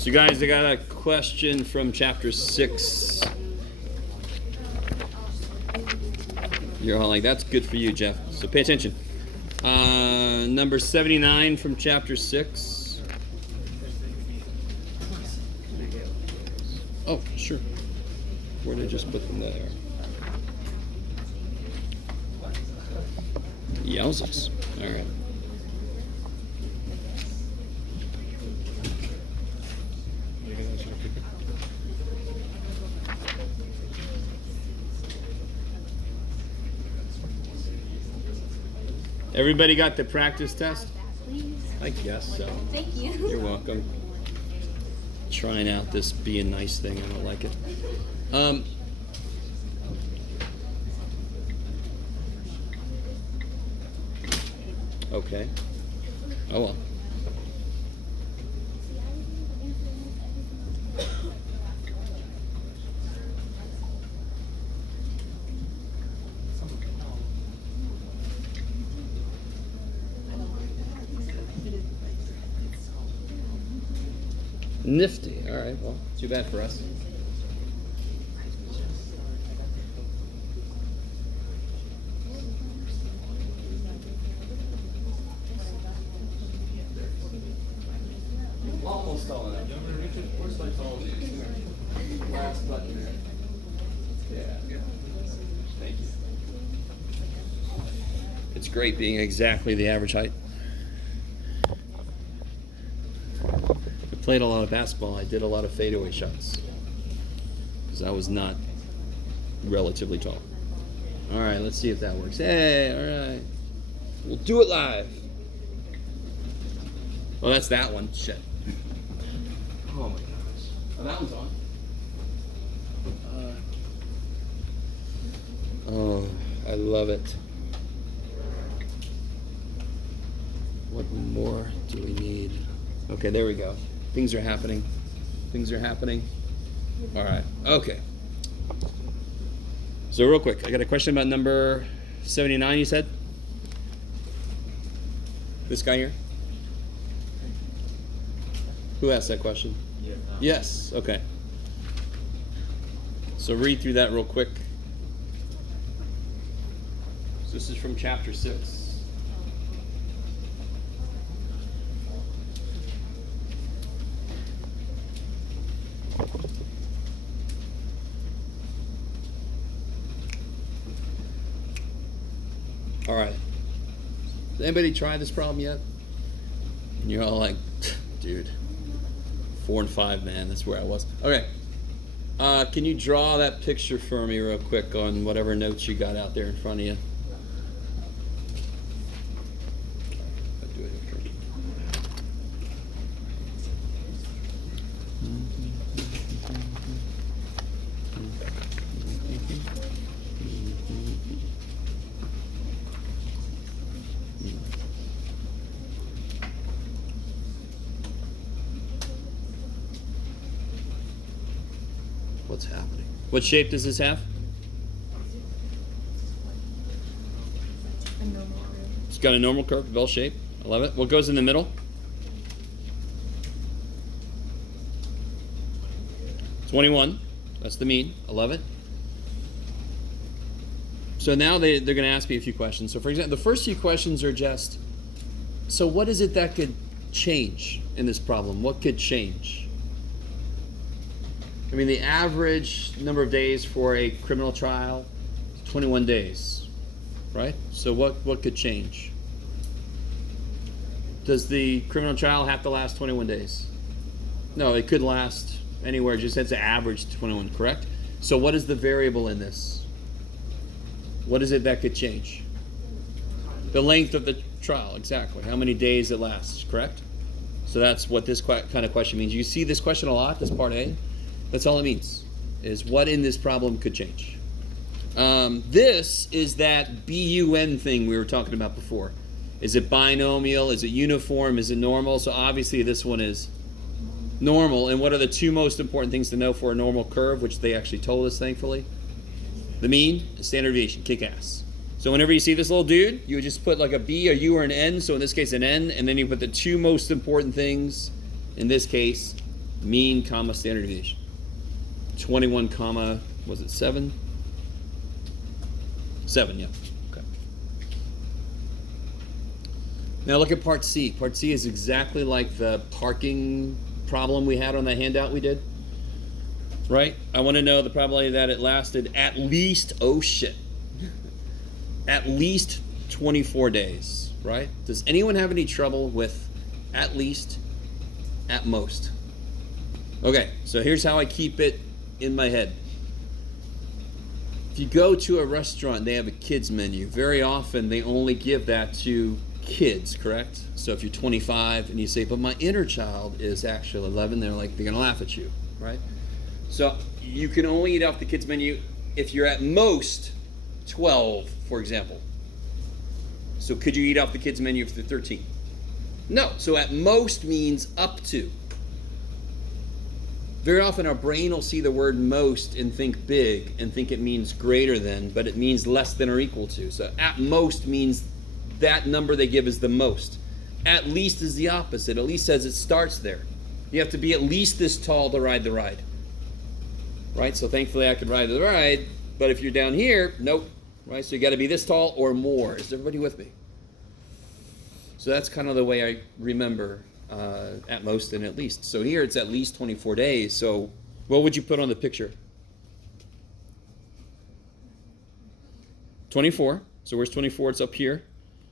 So guys, I got a question from chapter 6. You're all like, that's good for you, Jeff. So pay attention. Number 79 from chapter 6. Oh, sure. Where did I just put them there? Yowzers. All right. Everybody got the practice test? I guess so. Thank you. You're welcome. Trying out this being nice thing. I don't like it. Okay. Oh well. Nifty. All right. Well, too bad for us. Almost tall enough. Where's my tall dude? Last button there. Yeah. Thank you. It's great being exactly the average height. I played a lot of basketball. I did a lot of fadeaway shots because I was not relatively tall. All right, let's see if that works. Hey, all right. We'll do it live. Oh, that's that one. Shit. Oh my gosh. Oh, that one's on. Oh, I love it. What more do we need? Okay, there we go. Things are happening. Things are happening. All right. Okay. So real quick, I got a question about number 79, you said? This guy here? Who asked that question? Yeah. Yes. Okay. So read through that real quick. So this is from chapter 6. All right. Has anybody tried this problem yet? And you're all like, dude, 4 and 5, man, that's where I was. Okay. Can you draw that picture for me real quick on whatever notes you got out there in front of you? What's happening? What shape does this have? A normal room. It's got a normal curved bell shape. I love it. What goes in the middle? 21. That's the mean. I love it. So now they're going to ask me a few questions. So for example, the first few questions are just, so what is it that could change in this problem? What could change? I mean, the average number of days for a criminal trial is 21 days, right? So what could change? Does the criminal trial have to last 21 days? No, it could last anywhere, just as an average 21, correct? So what is the variable in this? What is it that could change? The length of the trial, exactly. How many days it lasts, correct? So that's what this kind of question means. You see this question a lot, this part A. That's all it means, is what in this problem could change. This is that BUN thing we were talking about before. Is it binomial? Is it uniform? Is it normal? So obviously this one is normal. And what are the two most important things to know for a normal curve, which they actually told us, thankfully? The mean and standard deviation, kick ass. So whenever you see this little dude, you would just put like a B, a U, or an N. So in this case, an N. And then you put the two most important things, in this case, Mean, comma, standard deviation. 21, comma, was it 7? 7, yeah. Okay. Now look at part C. Part C is exactly like the parking problem we had on the handout we did. Right? I want to know the probability that it lasted at least, oh shit, at least 24 days, right? Does anyone have any trouble with at least, at most? Okay, so here's how I keep it in my head. If you go to a restaurant, they have a kids menu. Very often they only give that to kids, correct? So if you're 25 and you say, but my inner child is actually 11, they're gonna laugh at you, right? So you can only eat off the kids menu if you're at most 12, for example. So could you eat off the kids menu if they're 13? No, so at most means up to. Very often our brain will see the word most and think big and think it means greater than, but it means less than or equal to. So at most means that number they give is the most. At least is the opposite. At least says it starts there. You have to be at least this tall to ride the ride. Right? So thankfully I could ride the ride, but if you're down here, nope. Right? So you got to be this tall or more. Is everybody with me? So that's kind of the way I remember at most and at least. So here it's at least 24 days. So what would you put on the picture? 24. So where's 24? It's up here.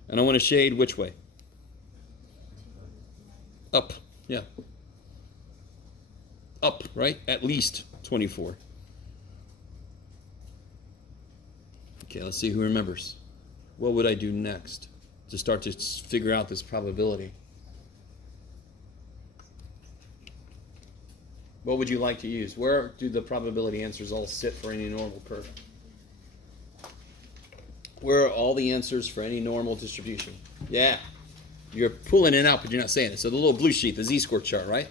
And I want to shade which way? Up. Yeah. Up, right? At least 24. Okay, let's see who remembers. What would I do next to start to figure out this probability? What would you like to use? Where do the probability answers all sit for any normal curve? Where are all the answers for any normal distribution? Yeah. You're pulling it out, but you're not saying it. So the little blue sheet, the z-score chart, right?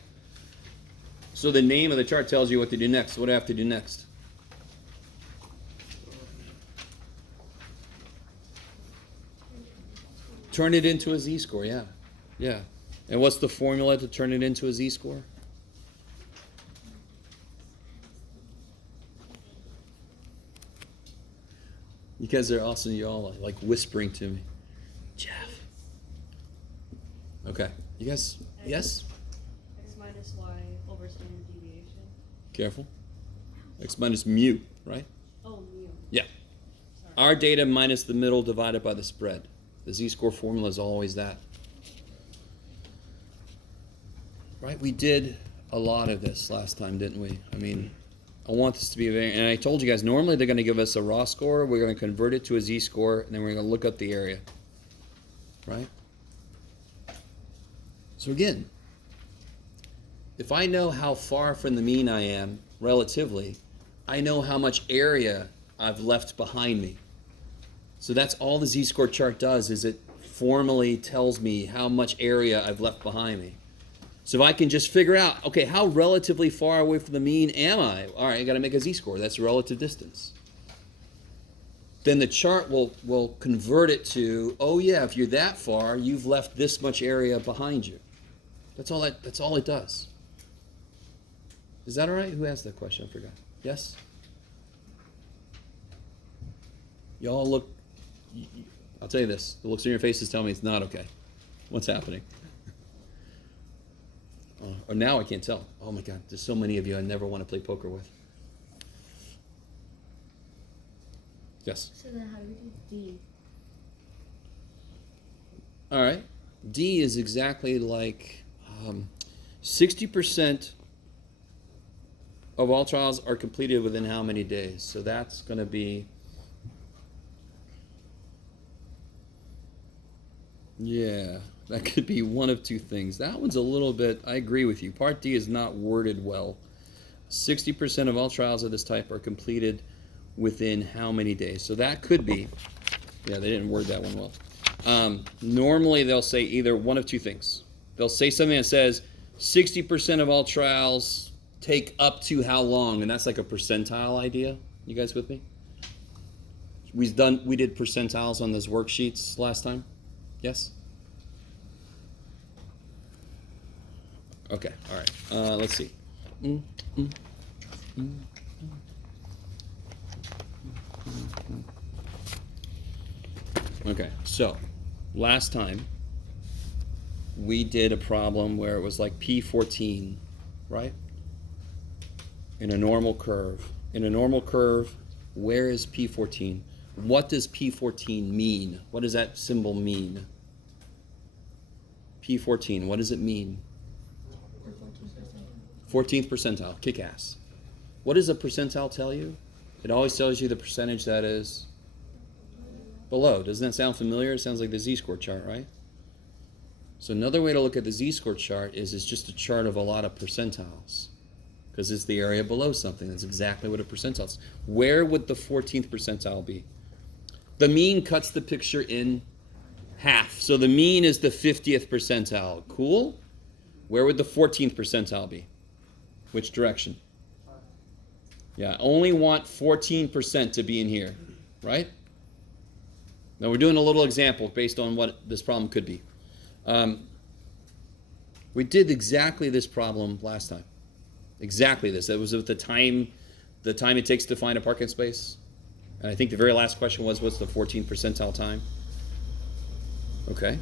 So the name of the chart tells you what to do next. What do I have to do next? Turn it into a z-score, yeah. Yeah. And what's the formula to turn it into a z-score? You guys are awesome. You all like whispering to me. Jeff. Okay. You guys, yes? X minus y over standard deviation. Careful. X minus mu, right? Oh, mu. Yeah. Sorry. Our data minus the middle divided by the spread. The z-score formula is always that. Right? We did a lot of this last time, didn't we? I mean, I want this to be and I told you guys, normally they're going to give us a raw score, we're going to convert it to a z-score, and then we're going to look up the area. Right? So again, if I know how far from the mean I am, relatively, I know how much area I've left behind me. So that's all the z-score chart does, is it formally tells me how much area I've left behind me. So if I can just figure out, okay, how relatively far away from the mean am I? All right, I got to make a z-score. That's relative distance. Then the chart will convert it to, oh yeah, if you're that far, you've left this much area behind you. That's all it does. Is that all right? Who asked that question? I forgot. Yes? Y'all look, I'll tell you this. The looks on your faces tell me it's not okay. What's happening? Or now I can't tell. Oh my God, there's so many of you I never want to play poker with. Yes? So then how do we do D? All right. D is exactly like 60% of all trials are completed within how many days? So that's going to be, yeah, that could be one of two things. That one's a little bit, I agree with you. Part D is not worded well. 60% of all trials of this type are completed within how many days? So that could be, yeah, they didn't word that one well. Normally they'll say either one of two things. They'll say something that says 60% of all trials take up to how long, and that's like a percentile idea. You guys with me? We did percentiles on those worksheets last time. Yes? Okay, all right. Let's see. Okay, so last time we did a problem where it was like P14, right? In a normal curve. In a normal curve, where is P14? What does P14 mean? What does that symbol mean? P14, what does it mean? 14th percentile, kick ass. What does a percentile tell you? It always tells you the percentage that is below. Doesn't that sound familiar? It sounds like the z-score chart, right? So another way to look at the z-score chart is it's just a chart of a lot of percentiles, because it's the area below something. That's exactly what a percentile is. Where would the 14th percentile be? The mean cuts the picture in half. So the mean is the 50th percentile. Cool? Where would the 14th percentile be? Which direction? Yeah, only want 14% to be in here, right? Now we're doing a little example based on what this problem could be. We did exactly this problem last time. Exactly this. It was with the time it takes to find a parking space. And I think the very last question was, what's the 14th percentile time? Okay.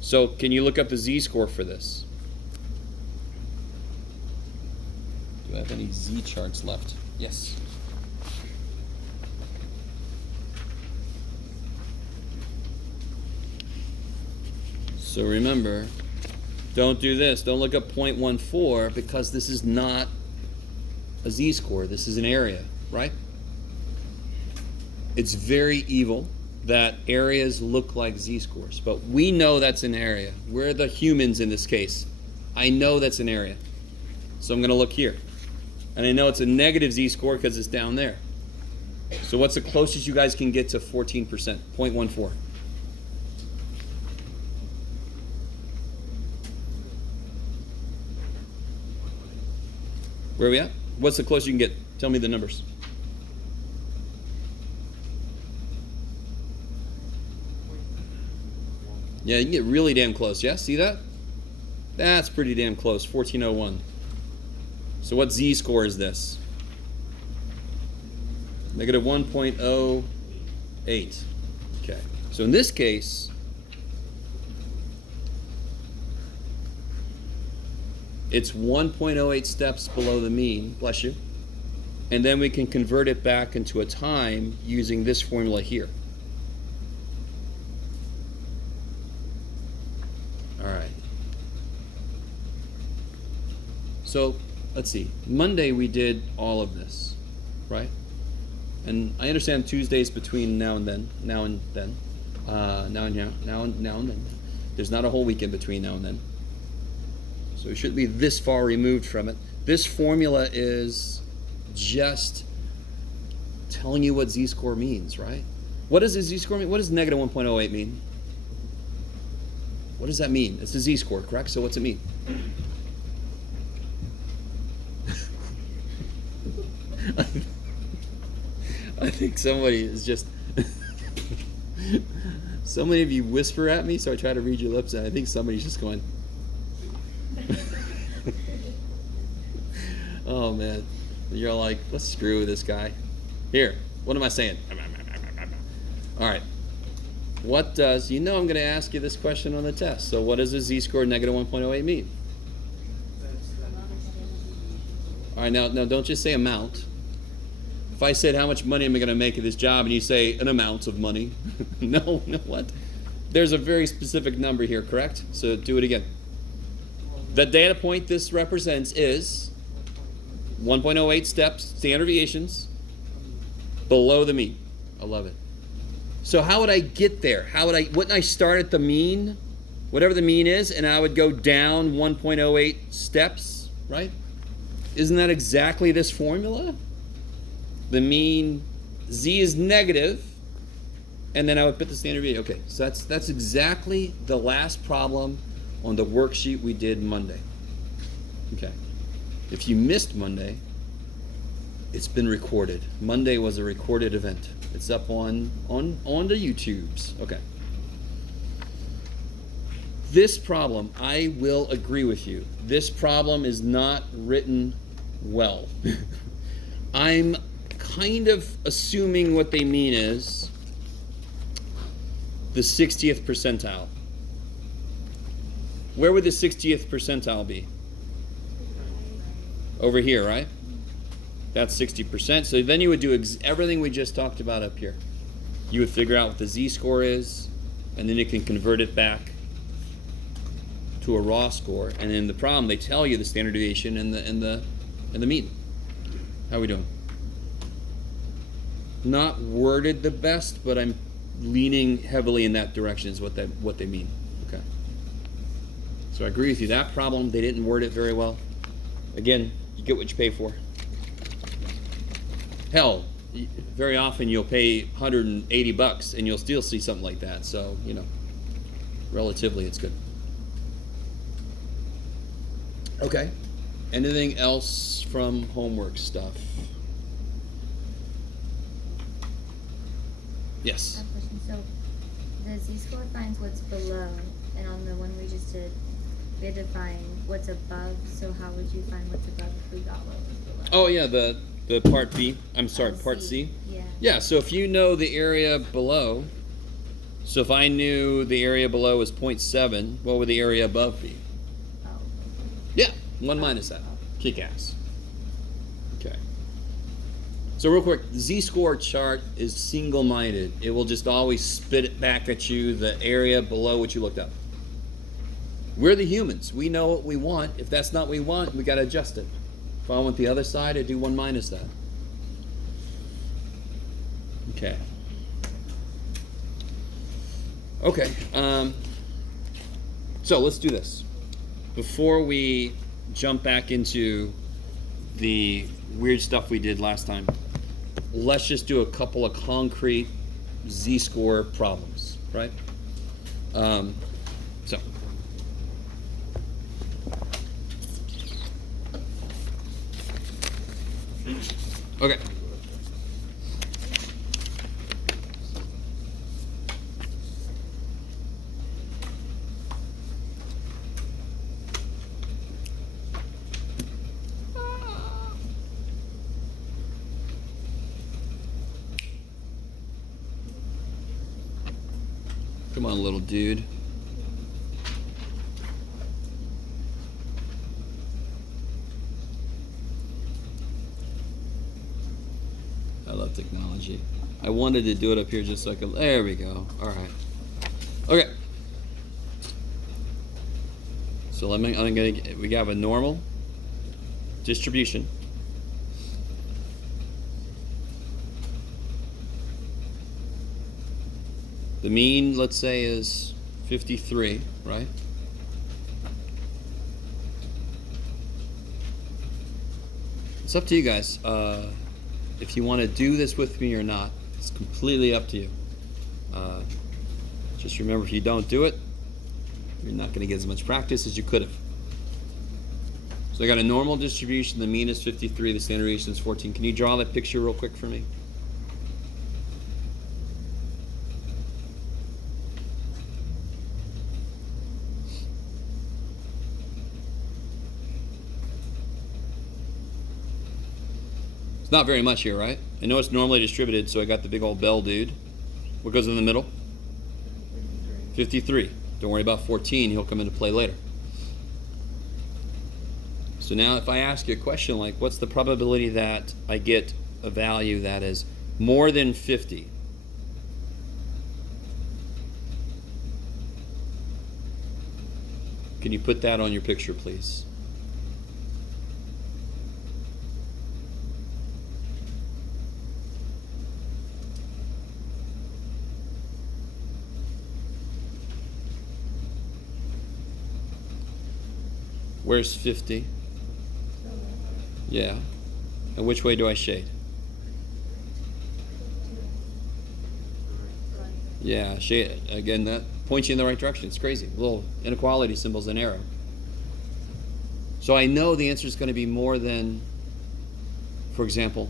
So can you look up the z-score for this? Do I have any z-charts left? Yes. So remember, don't do this. Don't look up 0.14 because this is not a z-score. This is an area, right? It's very evil that areas look like z-scores, but we know that's an area. We're the humans in this case. I know that's an area. So I'm going to look here. And I know it's a negative z-score because it's down there. So what's the closest you guys can get to 14%? 0.14. Where are we at? What's the closest you can get? Tell me the numbers. Yeah, you can get really damn close. Yeah, see that? That's pretty damn close. 1401. So what z-score is this? Negative 1.08. Okay. So in this case, it's 1.08 steps below the mean. Bless you. And then we can convert it back into a time using this formula here. All right. So let's see. Monday we did all of this, right? And I understand Tuesdays between now and then. There's not a whole week in between now and then. So we shouldn't be this far removed from it. This formula is just telling you what z-score means, right? What does a z-score mean? What does negative 1.08 mean? What does that mean? It's a z-score, correct? So what's it mean? I think somebody is just... So many of you whisper at me, so I try to read your lips, and I think somebody's just going... Oh, man. You're like, let's screw with this guy. Here, what am I saying? All right. What does... You know I'm going to ask you this question on the test. So what does a z-score negative 1.08 mean? All right, now don't just say amount. If I said, how much money am I going to make at this job, and you say an amount of money. No, what? There's a very specific number here, correct? So do it again. The data point this represents is 1.08 steps, standard deviations, below the mean. I love it. So how would I get there? Wouldn't I start at the mean, whatever the mean is, and I would go down 1.08 steps, right? Isn't that exactly this formula? The mean, z is negative, and then I would put the standard deviation. Okay, so that's exactly the last problem on the worksheet we did Monday. Okay. If you missed Monday, it's been recorded. Monday was a recorded event. It's up on the YouTubes. Okay. This problem, I will agree with you. This problem is not written well. I'm kind of assuming what they mean is the 60th percentile. Where would the 60th percentile be? Over here, right? That's 60%. So then you would do everything we just talked about up here. You would figure out what the z-score is, and then you can convert it back to a raw score. And in the problem, they tell you the standard deviation and the mean. How are we doing? Not worded the best, but I'm leaning heavily in that direction is what they mean. Okay. So I agree with you. That problem, they didn't word it very well. Again, you get what you pay for. Hell, very often you'll pay $180 and you'll still see something like that. So, relatively it's good. Okay. Anything else from homework stuff? Yes. I have a question. So the z-score finds what's below, and on the one we just did, we had to find what's above. So how would you find what's above if we got what was below? Oh yeah, the part B. I'm sorry, part C. Yeah. Yeah, so if you know the area below, so if I knew the area below was 0.7, what would the area above be? Oh. Yeah, 1 minus that. Kick ass. Okay. So real quick, the z-score chart is single-minded. It will just always spit it back at you, the area below what you looked up. We're the humans. We know what we want. If that's not what we want, we got to adjust it. If I want the other side, I do 1 minus that. Okay. Okay. So let's do this. Before we jump back into the weird stuff we did last time, let's just do a couple of concrete z-score problems, right? So. Okay. Come on, little dude. I love technology. I wanted to do it up here just so I could. There we go. All right. Okay. So we have a normal distribution. The mean, let's say, is 53, right? It's up to you guys. If you want to do this with me or not, it's completely up to you. Just remember, if you don't do it, you're not going to get as much practice as you could have. So I got a normal distribution. The mean is 53. The standard deviation is 14. Can you draw that picture real quick for me? Not very much here, right? I know it's normally distributed, so I got the big old bell dude. What goes in the middle? 53. Don't worry about 14. He'll come into play later. So now if I ask you a question like, what's the probability that I get a value that is more than 50? Can you put that on your picture, please? Where's 50? Yeah. And which way do I shade? Yeah, shade. Again, that points you in the right direction. It's crazy. Little inequality symbols, an arrow. So I know the answer is going to be more than, for example,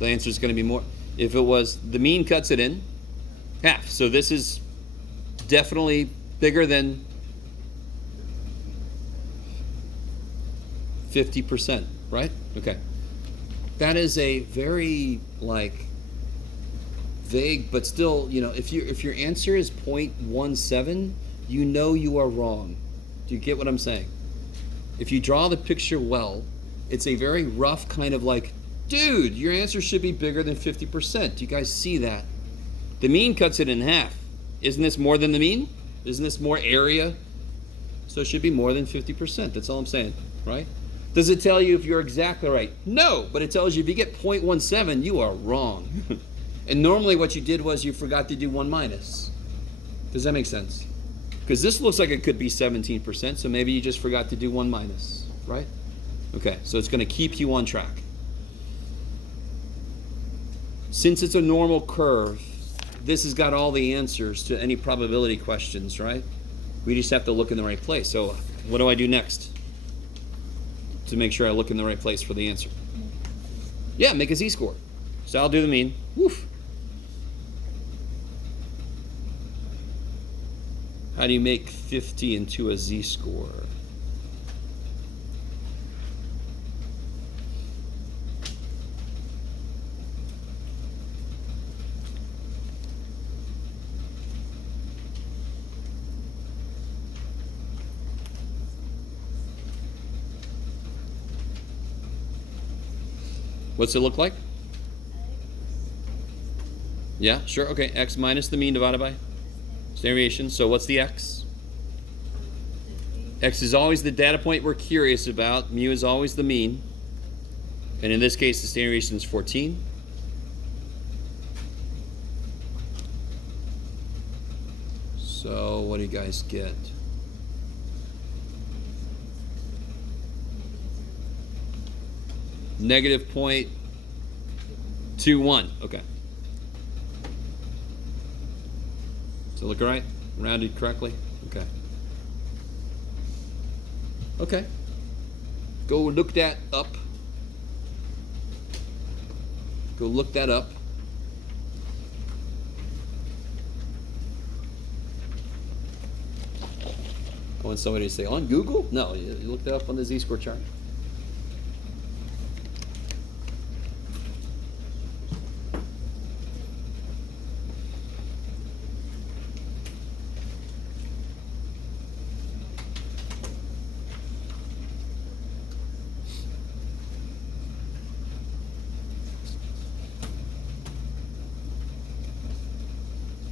the answer is going to be more. If it was, the mean cuts it in half. So this is definitely bigger than 50%, right? Okay. That is a very vague, but still, if your answer is 0.17, you are wrong. Do you get what I'm saying? If you draw the picture well, it's a very rough kind of dude, your answer should be bigger than 50%. Do you guys see that? The mean cuts it in half. Isn't this more than the mean? Isn't this more area? So it should be more than 50%. That's all I'm saying, right? Does it tell you if you're exactly right? No, but it tells you if you get 0.17, you are wrong. And normally what you did was you forgot to do 1 minus. Does that make sense? Because this looks like it could be 17%, so maybe you just forgot to do 1 minus, right? Okay, so it's going to keep you on track. Since it's a normal curve, this has got all the answers to any probability questions, right? We just have to look in the right place. So what do I do next to make sure I look in the right place for the answer? Yeah, make a z-score. So I'll do the mean. Woof. How do you make 50 into a z-score? What's it look like? Yeah, sure. Okay, x minus the mean divided by standard deviation. So what's the x? X is always the data point we're curious about. Mu is always the mean. And in this case, the standard deviation is 14. So what do you guys get? Negative 0.21. Okay. Does it look right? Rounded correctly? Okay. Okay. Go look that up. Go look that up. I want somebody to say, on Google? No, you looked it up on the z-score chart.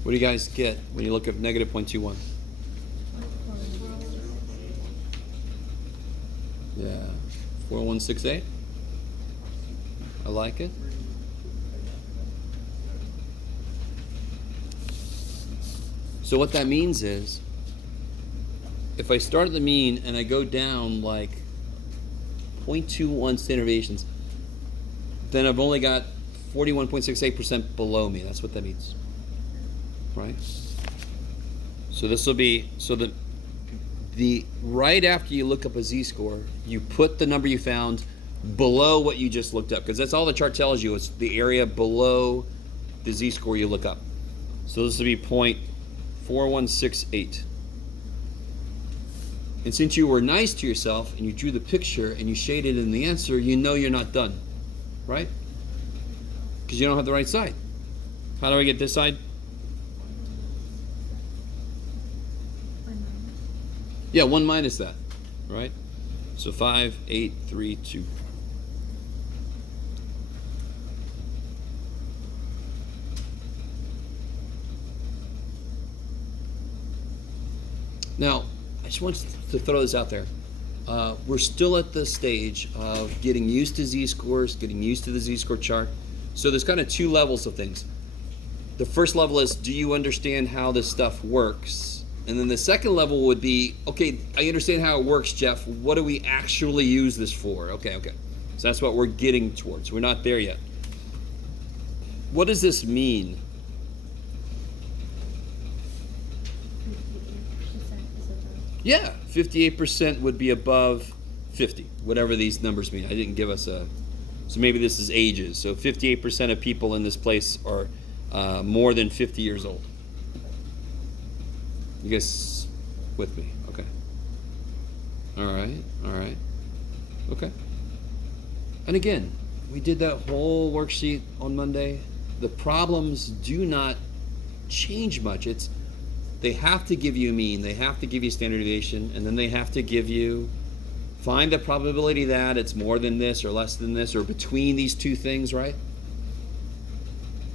What do you guys get when you look at negative 0.21? Yeah, 4168. I like it. So what that means is, if I start at the mean and I go down 0.21 standard deviations, then I've only got 41.68% below me. That's what that means. Right? So this will be, so the right after you look up a z-score, you put the number you found below what you just looked up, because that's all the chart tells you. It's the area below the z-score you look up. So this will be 0.4168. And since you were nice to yourself and you drew the picture and you shaded in the answer, you know you're not done, right? Because you don't have the right side. How do I get this side? Yeah, 1 minus that, right? So 5, 8, 3, 2. Now, I just want to throw this out there. We're still at the stage of getting used to z-scores, getting used to the z-score chart. So there's kind of 2 levels of things. The first level is, do you understand how this stuff works? And then the second level would be, okay, I understand how it works, Jeff. What do we actually use this for? Okay. So that's what we're getting towards. We're not there yet. What does this mean? 58% is above. Yeah, 58% would be above 50, whatever these numbers mean. I didn't give us a, so maybe this is ages. So 58% of people in this place are more than 50 years old. You guys with me? Okay. All right. Okay. And again, we did that whole worksheet on Monday. The problems do not change much. They have to give you a mean, they have to give you standard deviation, and then they have to give you, find the probability that it's more than this or less than this or between these two things, right?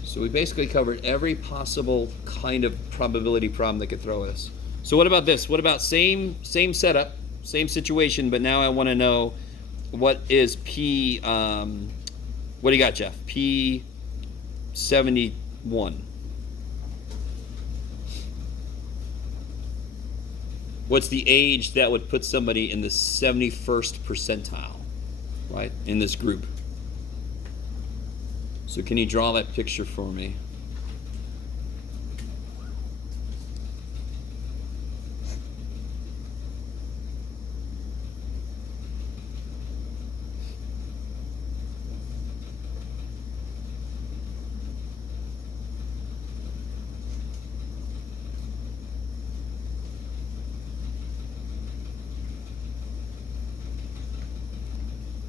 So we basically covered every possible kind of probability problem they could throw at us. So what about this? What about same setup, same situation, but now I want to know what is P, what do you got, Jeff? P71. What's the age that would put somebody in the 71st percentile, right, in this group? So can you draw that picture for me?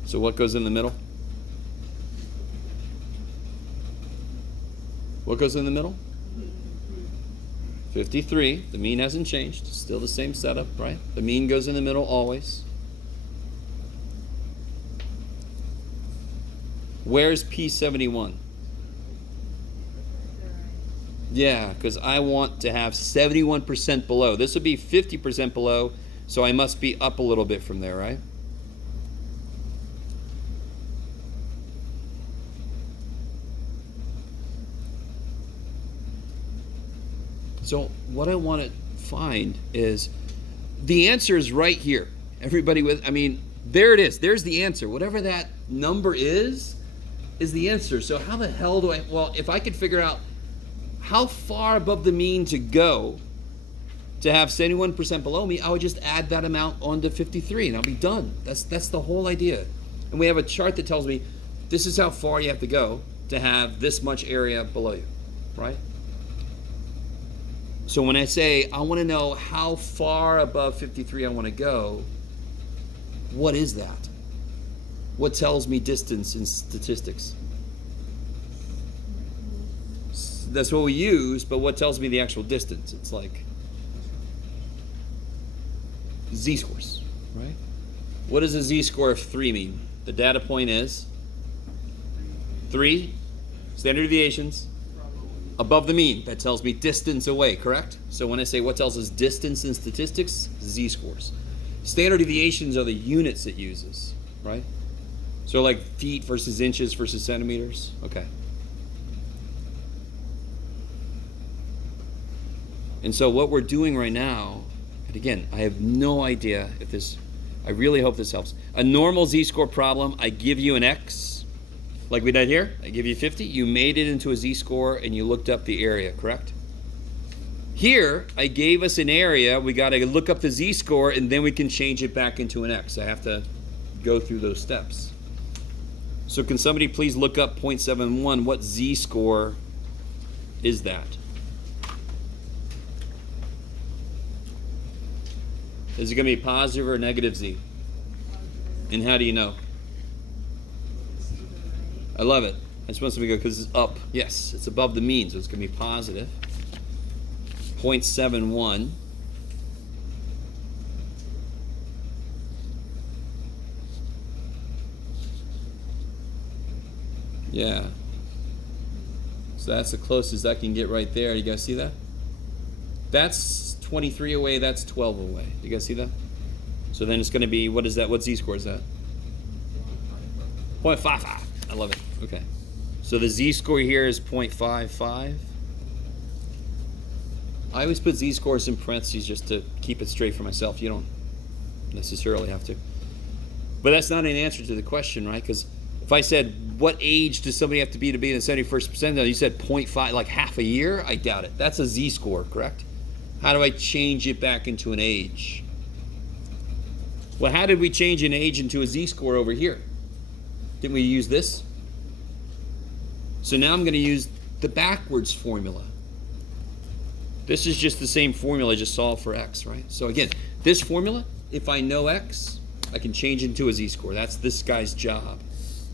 So what goes in the middle? What goes in the middle? 53. The mean hasn't changed. Still the same setup, right? The mean goes in the middle always. Where's P71? Yeah, because I want to have 71% below. This would be 50% below, so I must be up a little bit from there, right? So what I want to find is the answer is right here. Everybody there it is. There's the answer. Whatever that number is the answer. So how the hell do if I could figure out how far above the mean to go to have 71% below me, I would just add that amount onto 53 and I'll be done. That's the whole idea. And we have a chart that tells me this is how far you have to go to have this much area below you, right? So when I say I want to know how far above 53 I want to go, what is that? What tells me distance in statistics? That's what we use, but what tells me the actual distance? It's like z-scores, right? What does a z-score of 3 mean? The data point is 3 standard deviations above the mean. That tells me distance away, correct? So when I say what tells us distance in statistics, z-scores. Standard deviations are the units it uses, right? So like feet versus inches versus centimeters. Okay. And so what we're doing right now, and again, I have no idea if this, I really hope this helps. A normal z-score problem, I give you an x, like we did here. I give you 50, you made it into a z-score and you looked up the area, correct? Here, I gave us an area, we got to look up the z-score and then we can change it back into an x. I have to go through those steps. So can somebody please look up 0.71, what z-score is that? Is it going to be positive or negative z? And how do you know? I love it. It's supposed to be good because it's up. Yes, it's above the mean, so it's going to be positive. 0.71. Yeah. So that's the closest I can get right there. You guys see that? That's 23 away, that's 12 away. You guys see that? So then it's going to be, what is that? What z-score is that? 0.55. I love it. Okay. So the z-score here is 0.55. I always put z-scores in parentheses just to keep it straight for myself. You don't necessarily have to. But that's not an answer to the question, right? Because if I said, what age does somebody have to be in the 71st percentile? You said 0.5, like half a year? I doubt it. That's a z-score, correct? How do I change it back into an age? Well, how did we change an age into a z-score over here? Didn't we use this? So now I'm going to use the backwards formula. This is just the same formula, just solve for x, right? So again, this formula, if I know x, I can change it into a z-score. That's this guy's job.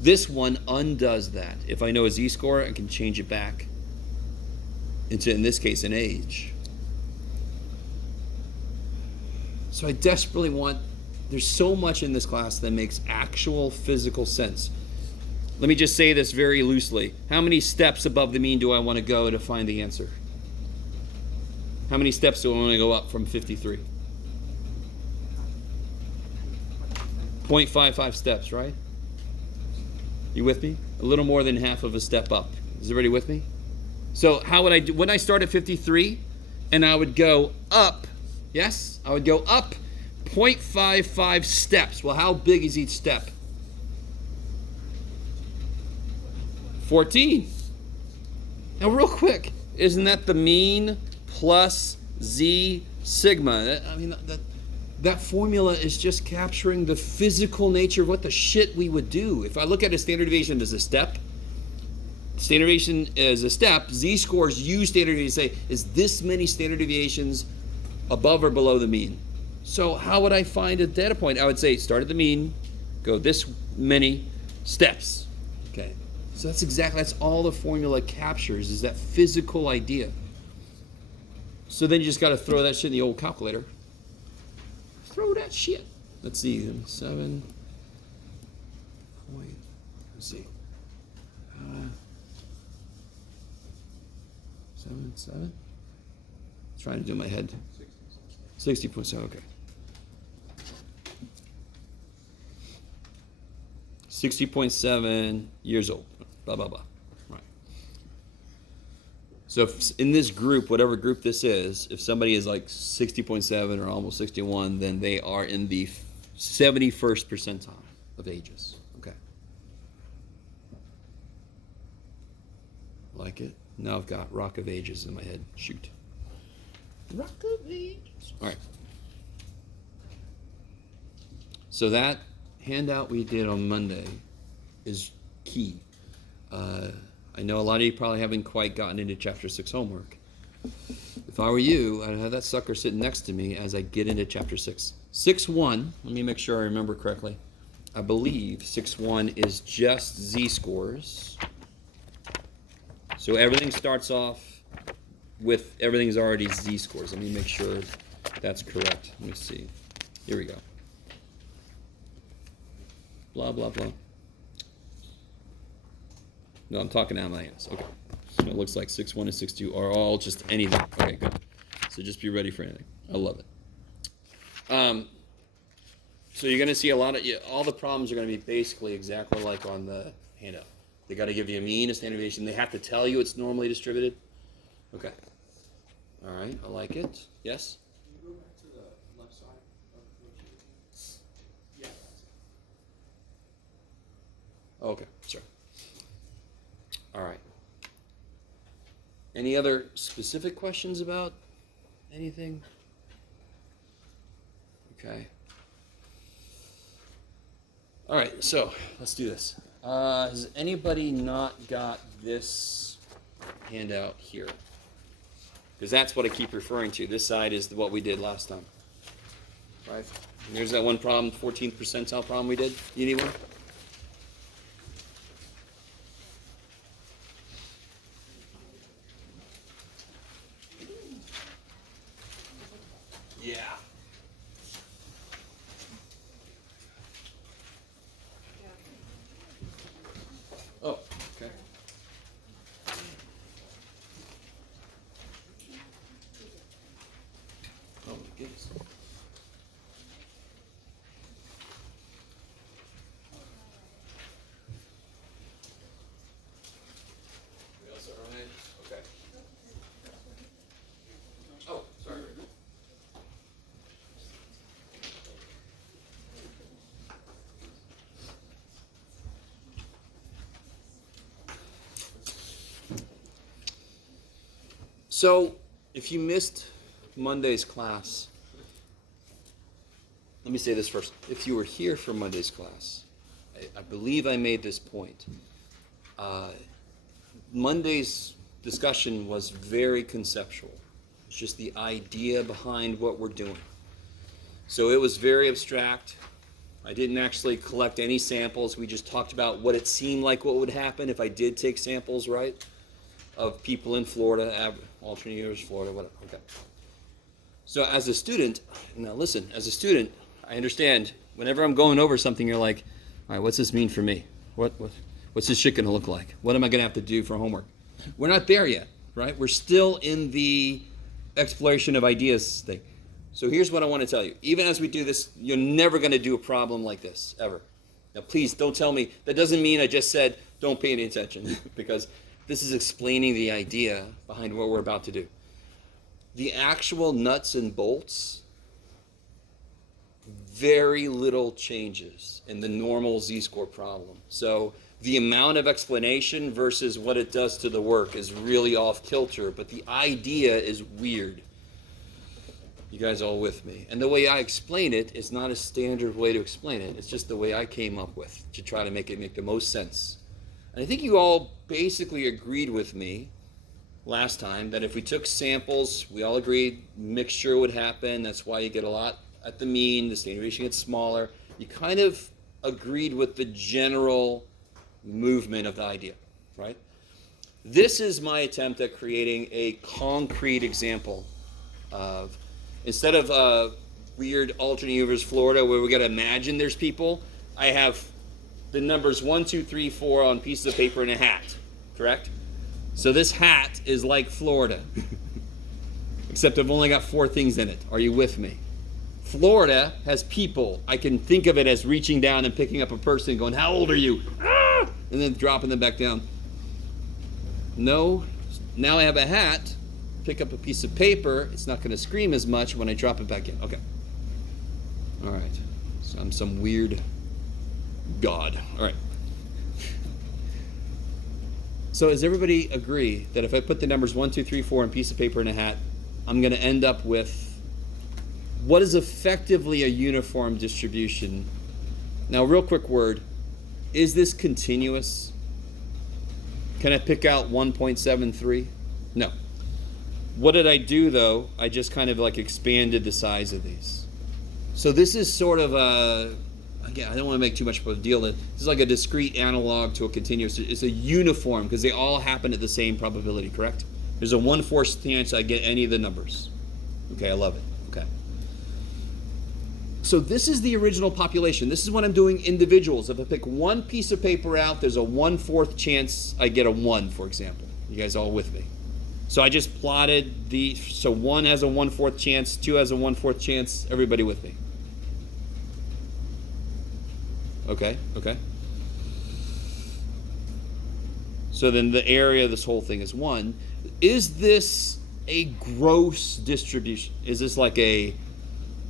This one undoes that. If I know a z-score, I can change it back into, in this case, an age. So I desperately want, there's so much in this class that makes actual physical sense. Let me just say this very loosely. How many steps above the mean do I want to go to find the answer? How many steps do I want to go up from 53? 0.55 steps, right? You with me? A little more than half of a step up. Is everybody with me? So how would I do? When I start at 53 and I would go up, yes? I would go up 0.55 steps. Well, how big is each step? 14. Now, real quick, isn't that the mean plus z sigma? I mean, that formula is just capturing the physical nature of what the shit we would do. If I look at a standard deviation as a step, standard deviation as a step, z-scores use standard deviation to say, is this many standard deviations above or below the mean? So how would I find a data point? I would say start at the mean, go this many steps. Okay. So that's all the formula captures, is that physical idea. So then you just got to throw that shit in the old calculator. Throw that shit. Let's see, 7 point, let's see. 7. Trying to do my head. 60.7, okay. 60.7 years old. Blah, blah, blah. Right. So if in this group, whatever group this is, if somebody is like 60.7 or almost 61, then they are in the 71st percentile of ages. Okay. Like it? Now I've got Rock of Ages in my head. Shoot. Rock of Ages. All right. So that handout we did on Monday is key. I know a lot of you probably haven't quite gotten into Chapter 6 homework. If I were you, I'd have that sucker sitting next to me as I get into Chapter 6. 6.1, let me make sure I remember correctly. I believe 6.1 is just z-scores. So everything starts off with everything's already z-scores. Let me make sure that's correct. Let me see. Here we go. Blah, blah, blah. No, I'm talking out of my hands. Okay. So it looks like 6.1 and 6.2 are all just anything. Okay, good. So just be ready for anything. I love it. So you're going to see all the problems are going to be basically exactly like on the handout. They got to give you a mean, a standard deviation. They have to tell you it's normally distributed. Okay. All right. I like it. Yes? Can you go back to the left side of the sheet? Yeah. Okay. Sure. All right. Any other specific questions about anything? Okay. All right, so let's do this. Has anybody not got this handout here? Because that's what I keep referring to. This side is what we did last time. Right? And there's that one problem, 14th percentile problem we did. You need one? Yeah. Oh, okay. Oh my goodness. We also are on it? Okay. Oh, sorry. So, if you missed Monday's class, let me say this first. If you were here for Monday's class, I believe I made this point. Monday's discussion was very conceptual. It's just the idea behind what we're doing. So it was very abstract, I didn't actually collect any samples. We just talked about what it seemed like what would happen if I did take samples, right? Of people in Florida, alternate years, Florida, whatever. Okay. So as a student, now listen, as a student, I understand whenever I'm going over something, you're like, all right, what's this mean for me? What's this shit gonna look like? What am I gonna have to do for homework? We're not there yet, right? We're still in the exploration of ideas thing. So here's what I want to tell you. Even as we do this, you're never gonna do a problem like this, ever. Now please don't tell me, that doesn't mean I just said don't pay any attention, because this is explaining the idea behind what we're about to do. The actual nuts and bolts, very little changes in the normal z-score problem. So the amount of explanation versus what it does to the work is really off kilter, but the idea is weird. You guys all with me? And the way I explain it is not a standard way to explain it. It's just the way I came up with to try to make it make the most sense. And I think you all basically agreed with me last time that if we took samples, we all agreed mixture would happen. That's why you get a lot at the mean, the standard deviation gets smaller. You kind of agreed with the general movement of the idea, right? This is my attempt at creating a concrete example of, instead of weird alternate universe Florida where we got to imagine there's people, I have the numbers 1, 2, 3, 4 on pieces of paper in a hat, correct? So this hat is like Florida, except I've only got 4 things in it. Are you with me? Florida has people. I can think of it as reaching down and picking up a person going, how old are you? Ah! And then dropping them back down. No, now I have a hat, pick up a piece of paper. It's not going to scream as much when I drop it back in. Okay. All right. So I'm some weird god. All right. So does everybody agree that if I put the numbers 1, 2, 3, 4 on a piece of paper in a hat, I'm going to end up with what is effectively a uniform distribution? Now, real quick word, is this continuous? Can I pick out 1.73? No. What did I do though? I just kind of like expanded the size of these. So this is sort of a, again, I don't want to make too much of a deal. This is like a discrete analog to a continuous. It's a uniform because they all happen at the same probability, correct? There's a 1/4 chance I get any of the numbers. Okay, I love it. Okay. So this is the original population. This is when I'm doing individuals. If I pick one piece of paper out, there's a 1/4 chance I get a 1, for example. You guys all with me? So I just plotted so 1 has a 1/4 chance, 2 has a 1/4 chance. Everybody with me? Okay. So then the area of this whole thing is 1. Is this a gross distribution? Is this like a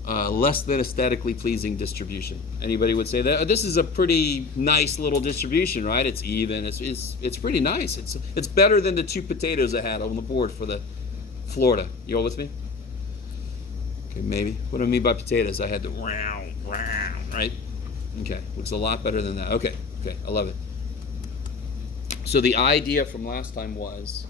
less than aesthetically pleasing distribution? Anybody would say that? This is a pretty nice little distribution, right? It's even. It's pretty nice. It's better than the 2 potatoes I had on the board for the Florida. You all with me? Okay, maybe. What do I mean by potatoes? I had the round, right? Okay, looks a lot better than that. Okay, I love it. So the idea from last time was,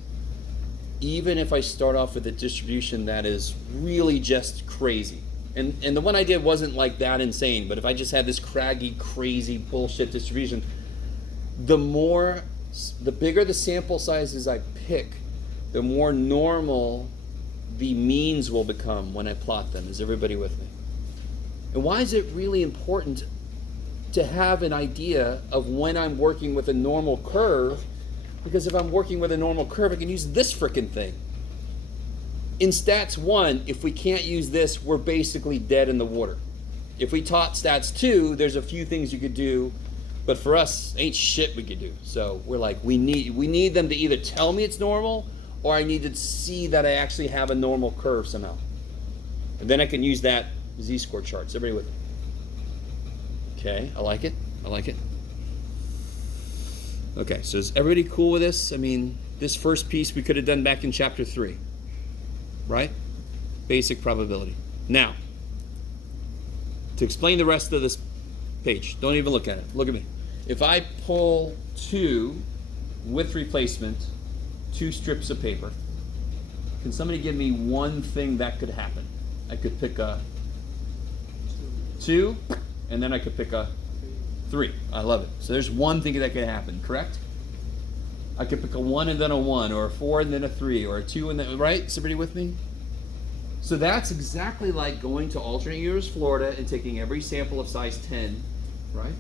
even if I start off with a distribution that is really just crazy, and the one I did wasn't like that insane, but if I just had this craggy, crazy bullshit distribution, the bigger the sample sizes I pick, the more normal the means will become when I plot them. Is everybody with me? And why is it really important to have an idea of when I'm working with a normal curve? Because if I'm working with a normal curve, I can use this frickin' thing. In stats 1, if we can't use this, we're basically dead in the water. If we taught stats 2, there's a few things you could do, but for us, ain't shit we could do. So we're like, we need them to either tell me it's normal, or I need to see that I actually have a normal curve somehow. And then I can use that z-score charts. Everybody with me? Okay, I like it. Okay, so is everybody cool with this? I mean, this first piece we could have done back in chapter 3, right? Basic probability. Now, to explain the rest of this page, don't even look at it. Look at me. If I pull 2 with replacement, 2 strips of paper, can somebody give me one thing that could happen? I could pick a 2, and then I could pick a 3. I love it. So there's one thing that could happen, correct? I could pick a 1 and then a 1, or a 4 and then a 3, or a 2 and then, right? Is everybody with me? So that's exactly like going to alternate universe Florida and taking every sample of size 10, right?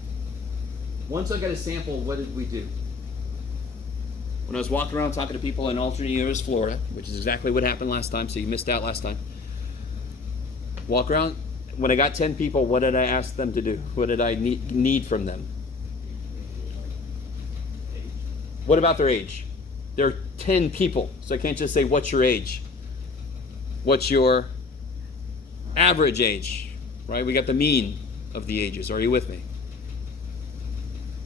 Once I got a sample, what did we do? When I was walking around talking to people in alternate universe Florida, which is exactly what happened last time, so you missed out last time. Walk around. When I got 10 people, what did I ask them to do? What did I need from them? What about their age? There are 10 people, so I can't just say, what's your age? What's your average age? Right? We got the mean of the ages. Are you with me?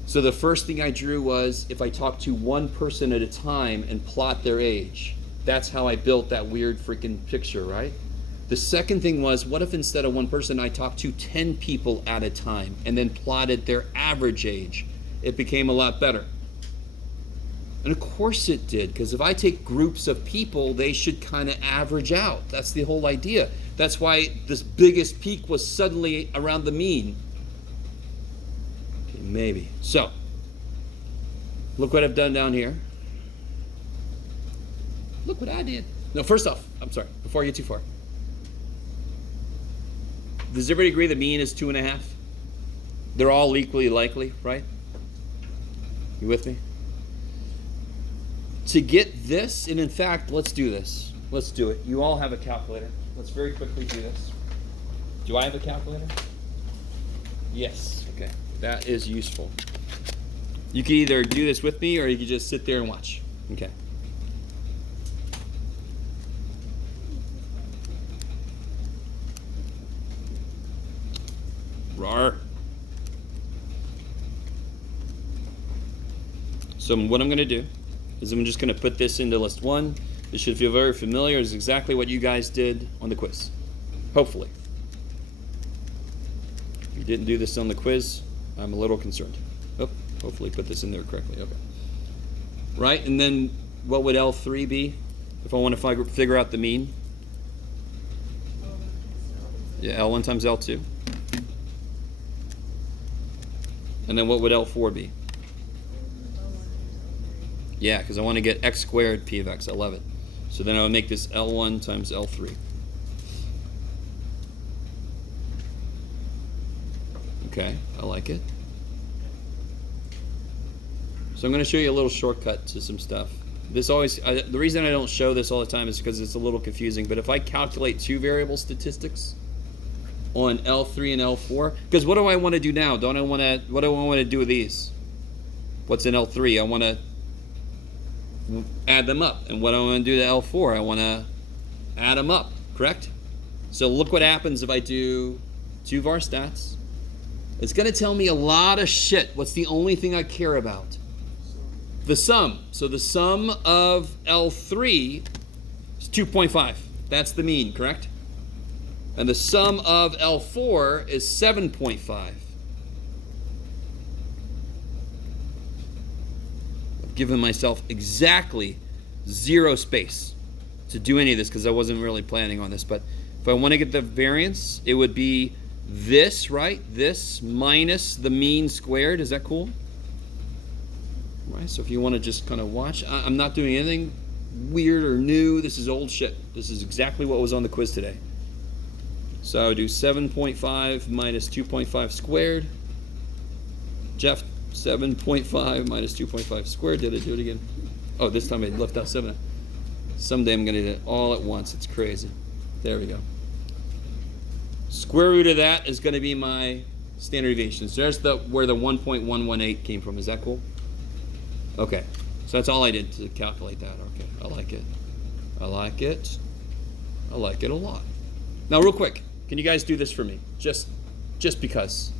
So the first thing I drew was if I talk to one person at a time and plot their age. That's how I built that weird freaking picture, right? The second thing was, what if instead of one person, I talked to 10 people at a time and then plotted their average age? It became a lot better. And of course it did, because if I take groups of people, they should kind of average out. That's the whole idea. That's why this biggest peak was suddenly around the mean. Okay, maybe. So, look what I've done down here. Look what I did. No, first off, I'm sorry, before I get too far. Does everybody agree the mean is 2.5? They're all equally likely, right? You with me? To get this, and in fact, let's do this. Let's do it. You all have a calculator. Let's very quickly do this. Do I have a calculator? Yes. Okay. That is useful. You can either do this with me or you can just sit there and watch. Okay. Rawr. So what I'm going to do is I'm just going to put this into list 1. This should feel very familiar. It's exactly what you guys did on the quiz. Hopefully. If you didn't do this on the quiz, I'm a little concerned. Oh, hopefully put this in there correctly. Okay. Right, and then what would L3 be if I want to figure out the mean? Yeah, L1 times L2. And then what would L4 be? Yeah, because I want to get x squared p of x. I love it. So then I would make this L1 times L3. Okay, I like it. So I'm going to show you a little shortcut to some stuff. This always, the reason I don't show this all the time is because it's a little confusing. But if I calculate 2 variable statistics on L3 and L4, because what do I want to do now? What do I want to do with these? What's in L3? I want to add them up. And what do I want to do to L4? I want to add them up, correct? So look what happens if I do 2 var stats. It's going to tell me a lot of shit. What's the only thing I care about? The sum. So the sum of L3 is 2.5. That's the mean, correct? And the sum of L4 is 7.5. I've given myself exactly 0 space to do any of this because I wasn't really planning on this. But if I want to get the variance, it would be this, right? This minus the mean squared. Is that cool? Right, so if you want to just kind of watch, I'm not doing anything weird or new. This is old shit. This is exactly what was on the quiz today. So I would do 7.5 minus 2.5 squared. Jeff, 7.5 minus 2.5 squared. Did I do it again? Oh, this time I left out 7. Someday I'm going to do it all at once. It's crazy. There we go. Square root of that is going to be my standard deviation. So there's where the 1.118 came from. Is that cool? Okay. So that's all I did to calculate that. Okay. I like it. I like it. I like it a lot. Now, real quick, can you guys do this for me? Just because.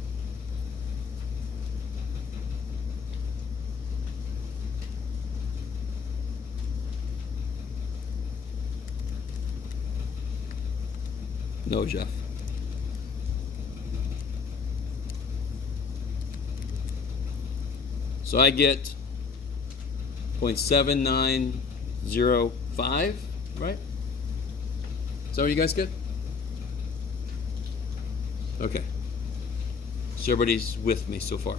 No, Jeff. So I get 0.7905, right? Is that what you guys get? Okay. So everybody's with me so far.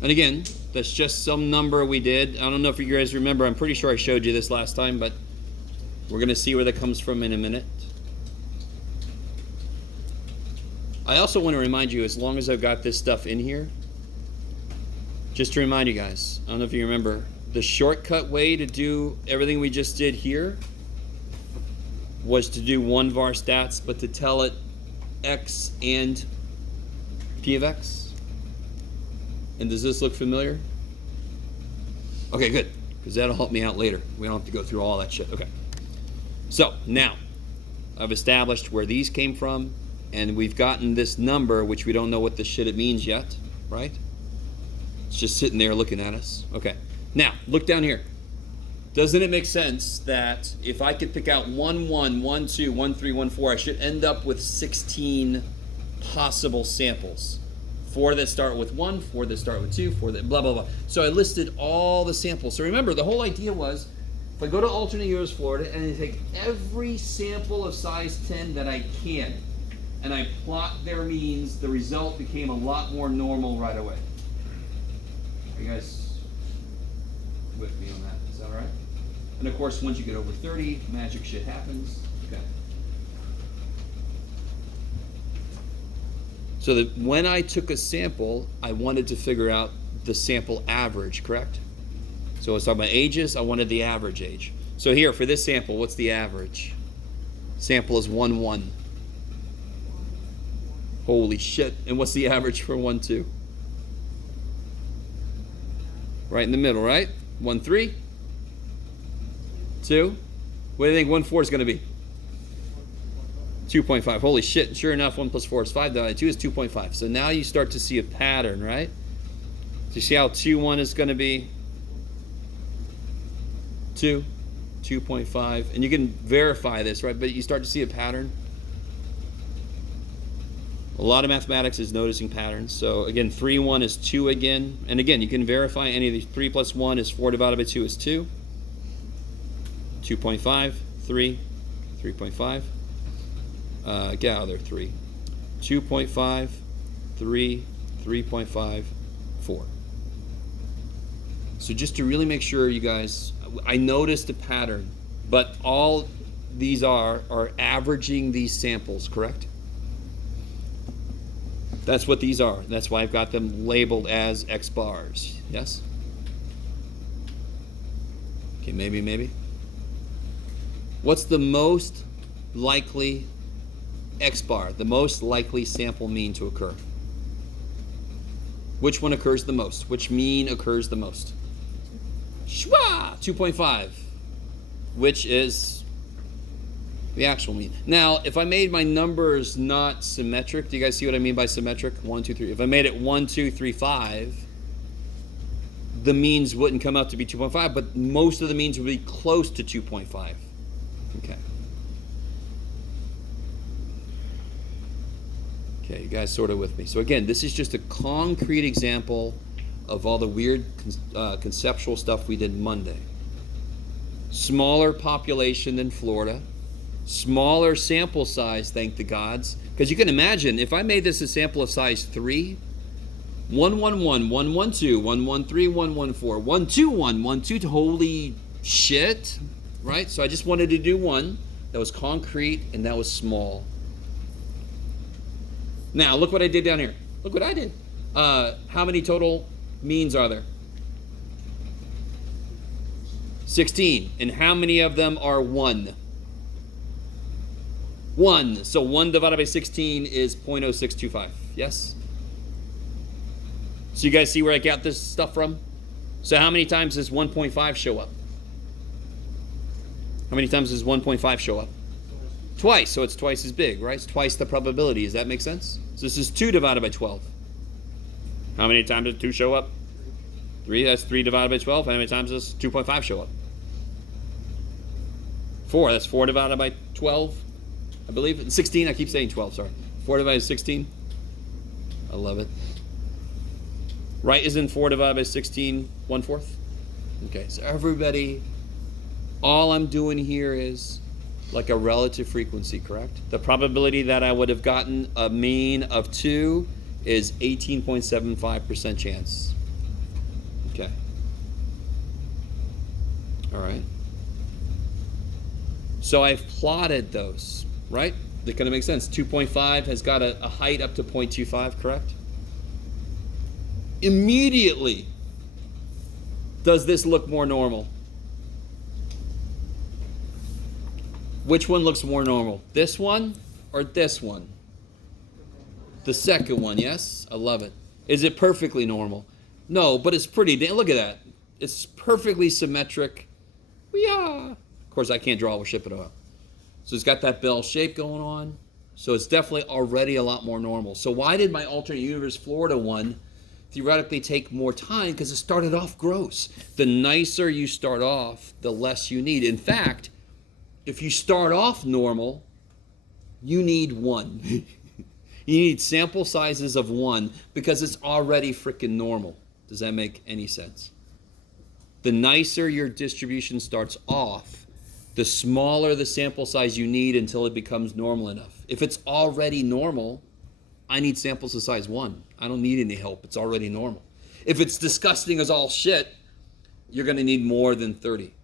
And again, that's just some number we did. I don't know if you guys remember. I'm pretty sure I showed you this last time, but we're going to see where that comes from in a minute. I also want to remind you, as long as I've got this stuff in here, just to remind you guys, I don't know if you remember, the shortcut way to do everything we just did here was to do one var stats, but to tell it x and p of x. And does this look familiar? Okay, good, because that'll help me out later. We don't have to go through all that shit. Okay. So now I've established where these came from, and we've gotten this number, which we don't know what the shit it means yet, right? It's just sitting there looking at us. Okay. Now, look down here. Doesn't it make sense that if I could pick out 1, 1, 1, 2, 1, 3, 1, 4, I should end up with 16 possible samples? 4 that start with 1, 4 that start with 2, 4 that blah, blah, blah. So I listed all the samples. So remember, the whole idea was, if I go to alternate years Florida and I take every sample of size 10 that I can, and I plot their means, the result became a lot more normal right away. Are you guys with me on that? Is that all right? And of course, once you get over 30, magic shit happens. Okay. So that when I took a sample, I wanted to figure out the sample average, correct? So I was talking about ages, I wanted the average age. So here, for this sample, what's the average? Sample is 1, 1. Holy shit. And what's the average for 1, 2? Right in the middle, right? 1, 3. 2. What do you think 1, 4 is going to be? 2.5. Holy shit. Sure enough, 1 plus 4 is 5. Divided by 2 is 2.5. So now you start to see a pattern, right? So you see how 2, 1 is going to be 2, 2.5. And you can verify this, right? But you start to see a pattern. A lot of mathematics is noticing patterns. So again, 3, 1 is 2 again. And again, you can verify any of these. 3 plus 1 is 4 divided by 2 is 2. 2.5, 3, 3.5. Get out of there, 3. 2.5, 3, 3.5, 4. So just to really make sure, you guys, I noticed a pattern, but all these are averaging these samples, correct? That's what these are. That's why I've got them labeled as X bars. Yes? Okay, maybe. What's the most likely X bar, the most likely sample mean to occur? Which one occurs the most? Which mean occurs the most? Shwa! 2.5, which is the actual mean. Now, if I made my numbers not symmetric, do you guys see what I mean by symmetric? 1, 2, 3. If I made it 1, 2, 3, 5, the means wouldn't come out to be 2.5, but most of the means would be close to 2.5. Okay. Okay, you guys sort of with me. So again, this is just a concrete example of all the weird conceptual stuff we did Monday. Smaller population than Florida. Smaller sample size, thank the gods. Because you can imagine, if I made this a sample of size 3, 1, 1, 1, 1, 1, 2, 1, 1, 3, 1, 1, 4, 1, 2, 1, 1, 2, holy shit, right? So I just wanted to do one that was concrete and that was small. Now, look what I did down here. Look what I did. How many total means are there? 16. And how many of them are 1? 1. So 1 divided by 16 is 0.0625. Yes? So you guys see where I got this stuff from? So how many times does 1.5 show up? How many times does 1.5 show up? Twice. So it's twice as big, right? It's twice the probability. Does that make sense? So this is 2 divided by 12. How many times does 2 show up? 3. That's 3 divided by 12. How many times does 2.5 show up? 4. That's 4 divided by 12. I believe. 16. I keep saying 12. Sorry. 4 divided by 16. I love it. Right? Isn't 4 divided by 16 1/4? Okay. So everybody, all I'm doing here is like a relative frequency, correct? The probability that I would have gotten a mean of 2 is 18.75% chance. Okay. All right. So I've plotted those, right? That kind of makes sense. 2.5 has got a height up to 0.25, correct? Immediately, does this look more normal? Which one looks more normal? This one or this one? The second one, yes? I love it. Is it perfectly normal? No, but it's pretty. Look at that. It's perfectly symmetric. Yeah. Of course, I can't draw or ship it out. So it's got that bell shape going on. So it's definitely already a lot more normal. So why did my alternate universe Florida one theoretically take more time? Because it started off gross. The nicer you start off, the less you need. In fact, if you start off normal, you need 1. You need sample sizes of 1 because it's already freaking normal. Does that make any sense? The nicer your distribution starts off, the smaller the sample size you need until it becomes normal enough. If it's already normal, I need samples of size 1. I don't need any help. It's already normal. If it's disgusting as all shit, you're going to need more than 30.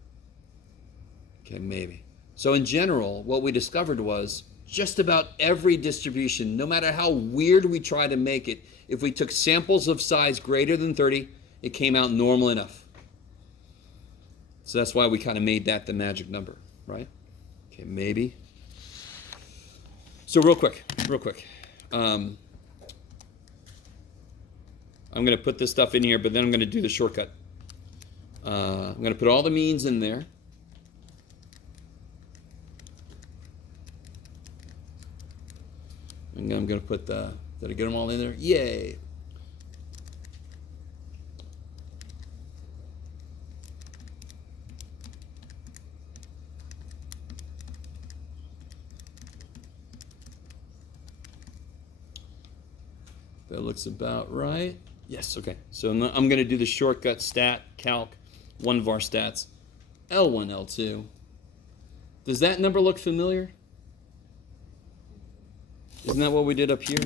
Okay, maybe. So in general, what we discovered was just about every distribution, no matter how weird we try to make it, if we took samples of size greater than 30, it came out normal enough. So that's why we kind of made that the magic number, right? Okay, maybe. So real quick. I'm going to put this stuff in here, but then I'm going to do the shortcut. I'm going to put all the means in there. And I'm going to put the, did I get them all in there? Yay. That looks about right. Yes, okay. So I'm going to do the shortcut stat, calc, one var stats, L1, L2. Does that number look familiar? Isn't that what we did up here?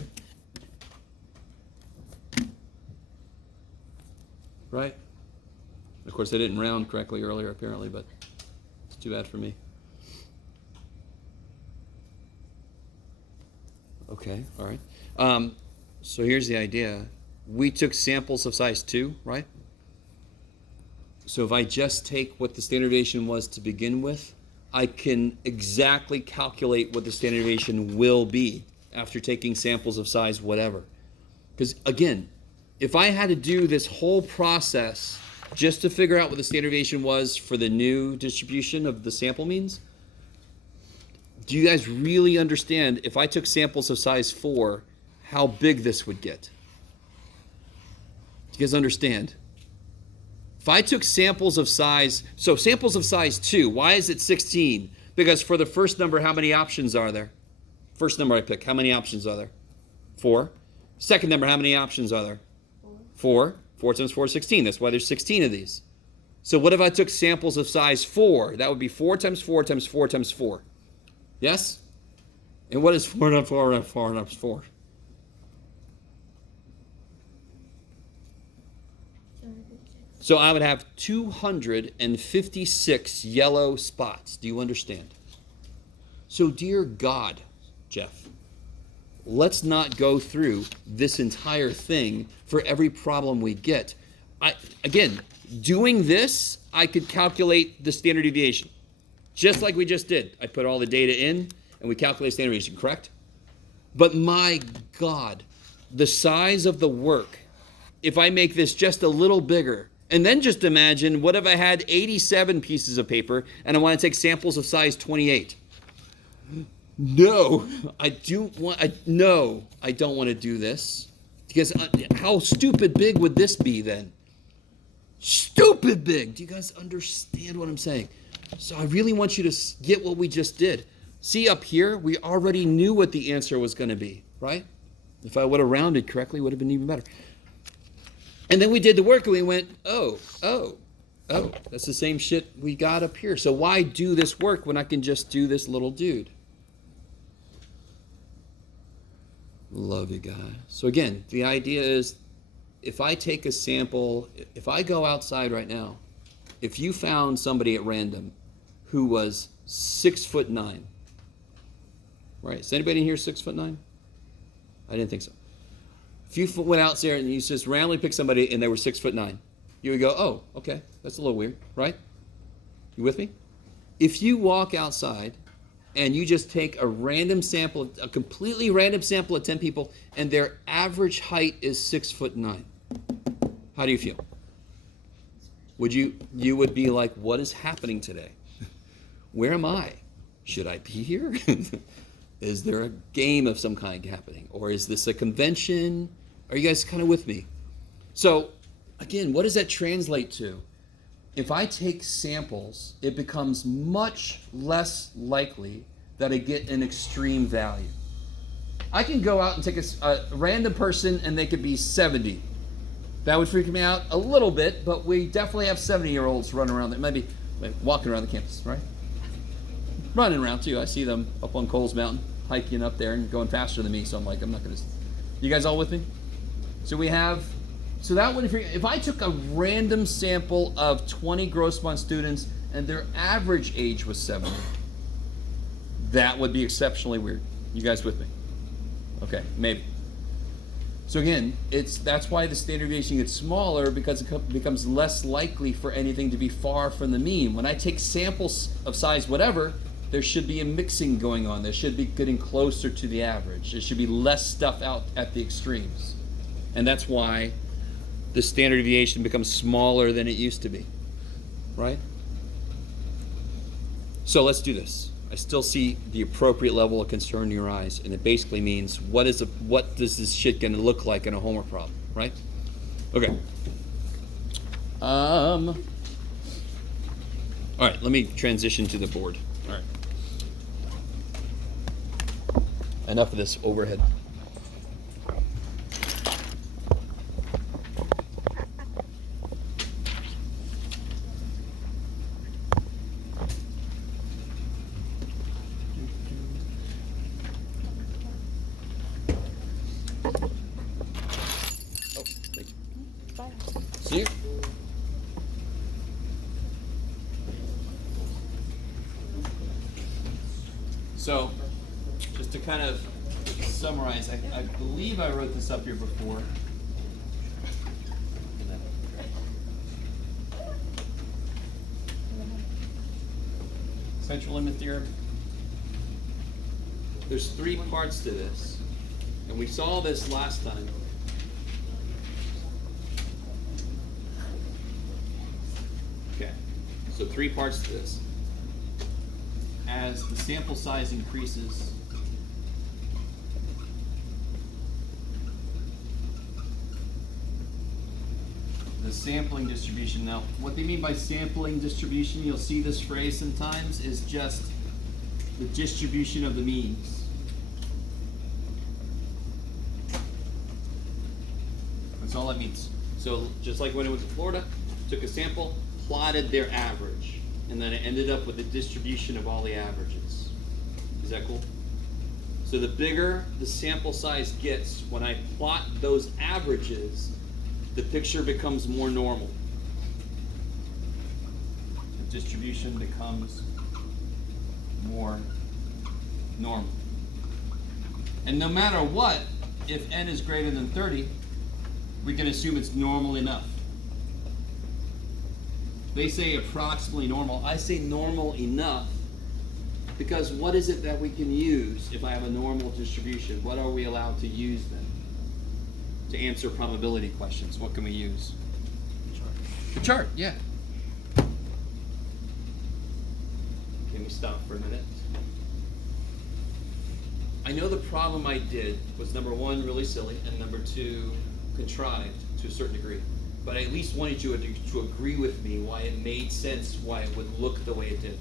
Right? Of course, I didn't round correctly earlier, apparently, but it's too bad for me. Okay, all right. So here's the idea. We took samples of size 2, right? So if I just take what the standard deviation was to begin with, I can exactly calculate what the standard deviation will be after taking samples of size whatever. Because again, if I had to do this whole process just to figure out what the standard deviation was for the new distribution of the sample means, do you guys really understand if I took samples of size 4, how big this would get? Do you guys understand? If I took samples of size, so samples of size 2, why is it 16? Because for the first number, how many options are there? First number I pick, how many options are there? 4. Second number, how many options are there? 4. 4 times 4 is 16. That's why there's 16 of these. So what if I took samples of size 4? That would be 4 times 4 times 4 times 4. Yes? And what is 4 times 4 times 4 times 4? So I would have 256 yellow spots. Do you understand? So dear God, Jeff, let's not go through this entire thing for every problem we get. Again, doing this, I could calculate the standard deviation. Just like we just did. I put all the data in and we calculate standard deviation, correct? But my God, the size of the work, if I make this just a little bigger, and then just imagine, what if I had 87 pieces of paper and I want to take samples of size 28? No, I don't want to do this. Because how stupid big would this be then? Stupid big. Do you guys understand what I'm saying? So I really want you to get what we just did. See up here, we already knew what the answer was going to be, right? If I would have rounded correctly, it would have been even better. And then we did the work and we went, oh, that's the same shit we got up here. So why do this work when I can just do this little dude? Love you guys. So again, the idea is if I take a sample, if I go outside right now, if you found somebody at random who was 6'9", right? Is anybody in here 6'9"? I didn't think so. If you went out there and you just randomly picked somebody and they were 6'9", you would go, oh, okay, that's a little weird, right? You with me? If you walk outside and you just take a random sample, a completely random sample of 10 people, and their average height is 6'9", how do you feel? You would be like, what is happening today? Where am I? Should I be here? Is there a game of some kind happening? Or is this a convention? Are you guys kind of with me? So, again, what does that translate to? If I take samples, it becomes much less likely that I get an extreme value. I can go out and take a random person and they could be 70. That would freak me out a little bit, but we definitely have 70-year-olds running around that maybe walking around the campus, right? Running around too. I see them up on Coles Mountain, hiking up there and going faster than me, so I'm like, I'm not gonna. You guys all with me? So that would, if I took a random sample of 20 Grossmont students and their average age was 70, that would be exceptionally weird. You guys with me? Okay, maybe. So again, that's why the standard deviation gets smaller, because it becomes less likely for anything to be far from the mean. When I take samples of size whatever, there should be a mixing going on. There should be getting closer to the average. There should be less stuff out at the extremes. And that's why the standard deviation becomes smaller than it used to be, right? So let's do this. I still see the appropriate level of concern in your eyes, and it basically means what does this shit gonna look like in a homework problem, right? Okay. All right, let me transition to the board. All right. Enough of this overhead. See you. So, just to kind of summarize, I believe I wrote this up here before. Central limit theorem. There's three parts to this, and we saw this last time. Okay, so three parts to this. As the sample size increases, the sampling distribution. Now, what they mean by sampling distribution, you'll see this phrase sometimes, is just the distribution of the means. That's all that means. So just like when I went to Florida, took a sample, plotted their average, and then it ended up with the distribution of all the averages. Is that cool? So the bigger the sample size gets, when I plot those averages, the picture becomes more normal. The distribution becomes more normal. And no matter what, if n is greater than 30, we can assume it's normal enough. They say approximately normal. I say normal enough because what is it that we can use if I have a normal distribution? What are we allowed to use then? To answer probability questions, what can we use? The chart, yeah. Can we stop for a minute? I know the problem I did was, number one, really silly, and number two, contrived to a certain degree. But I at least wanted you to agree with me why it made sense, why it would look the way it did.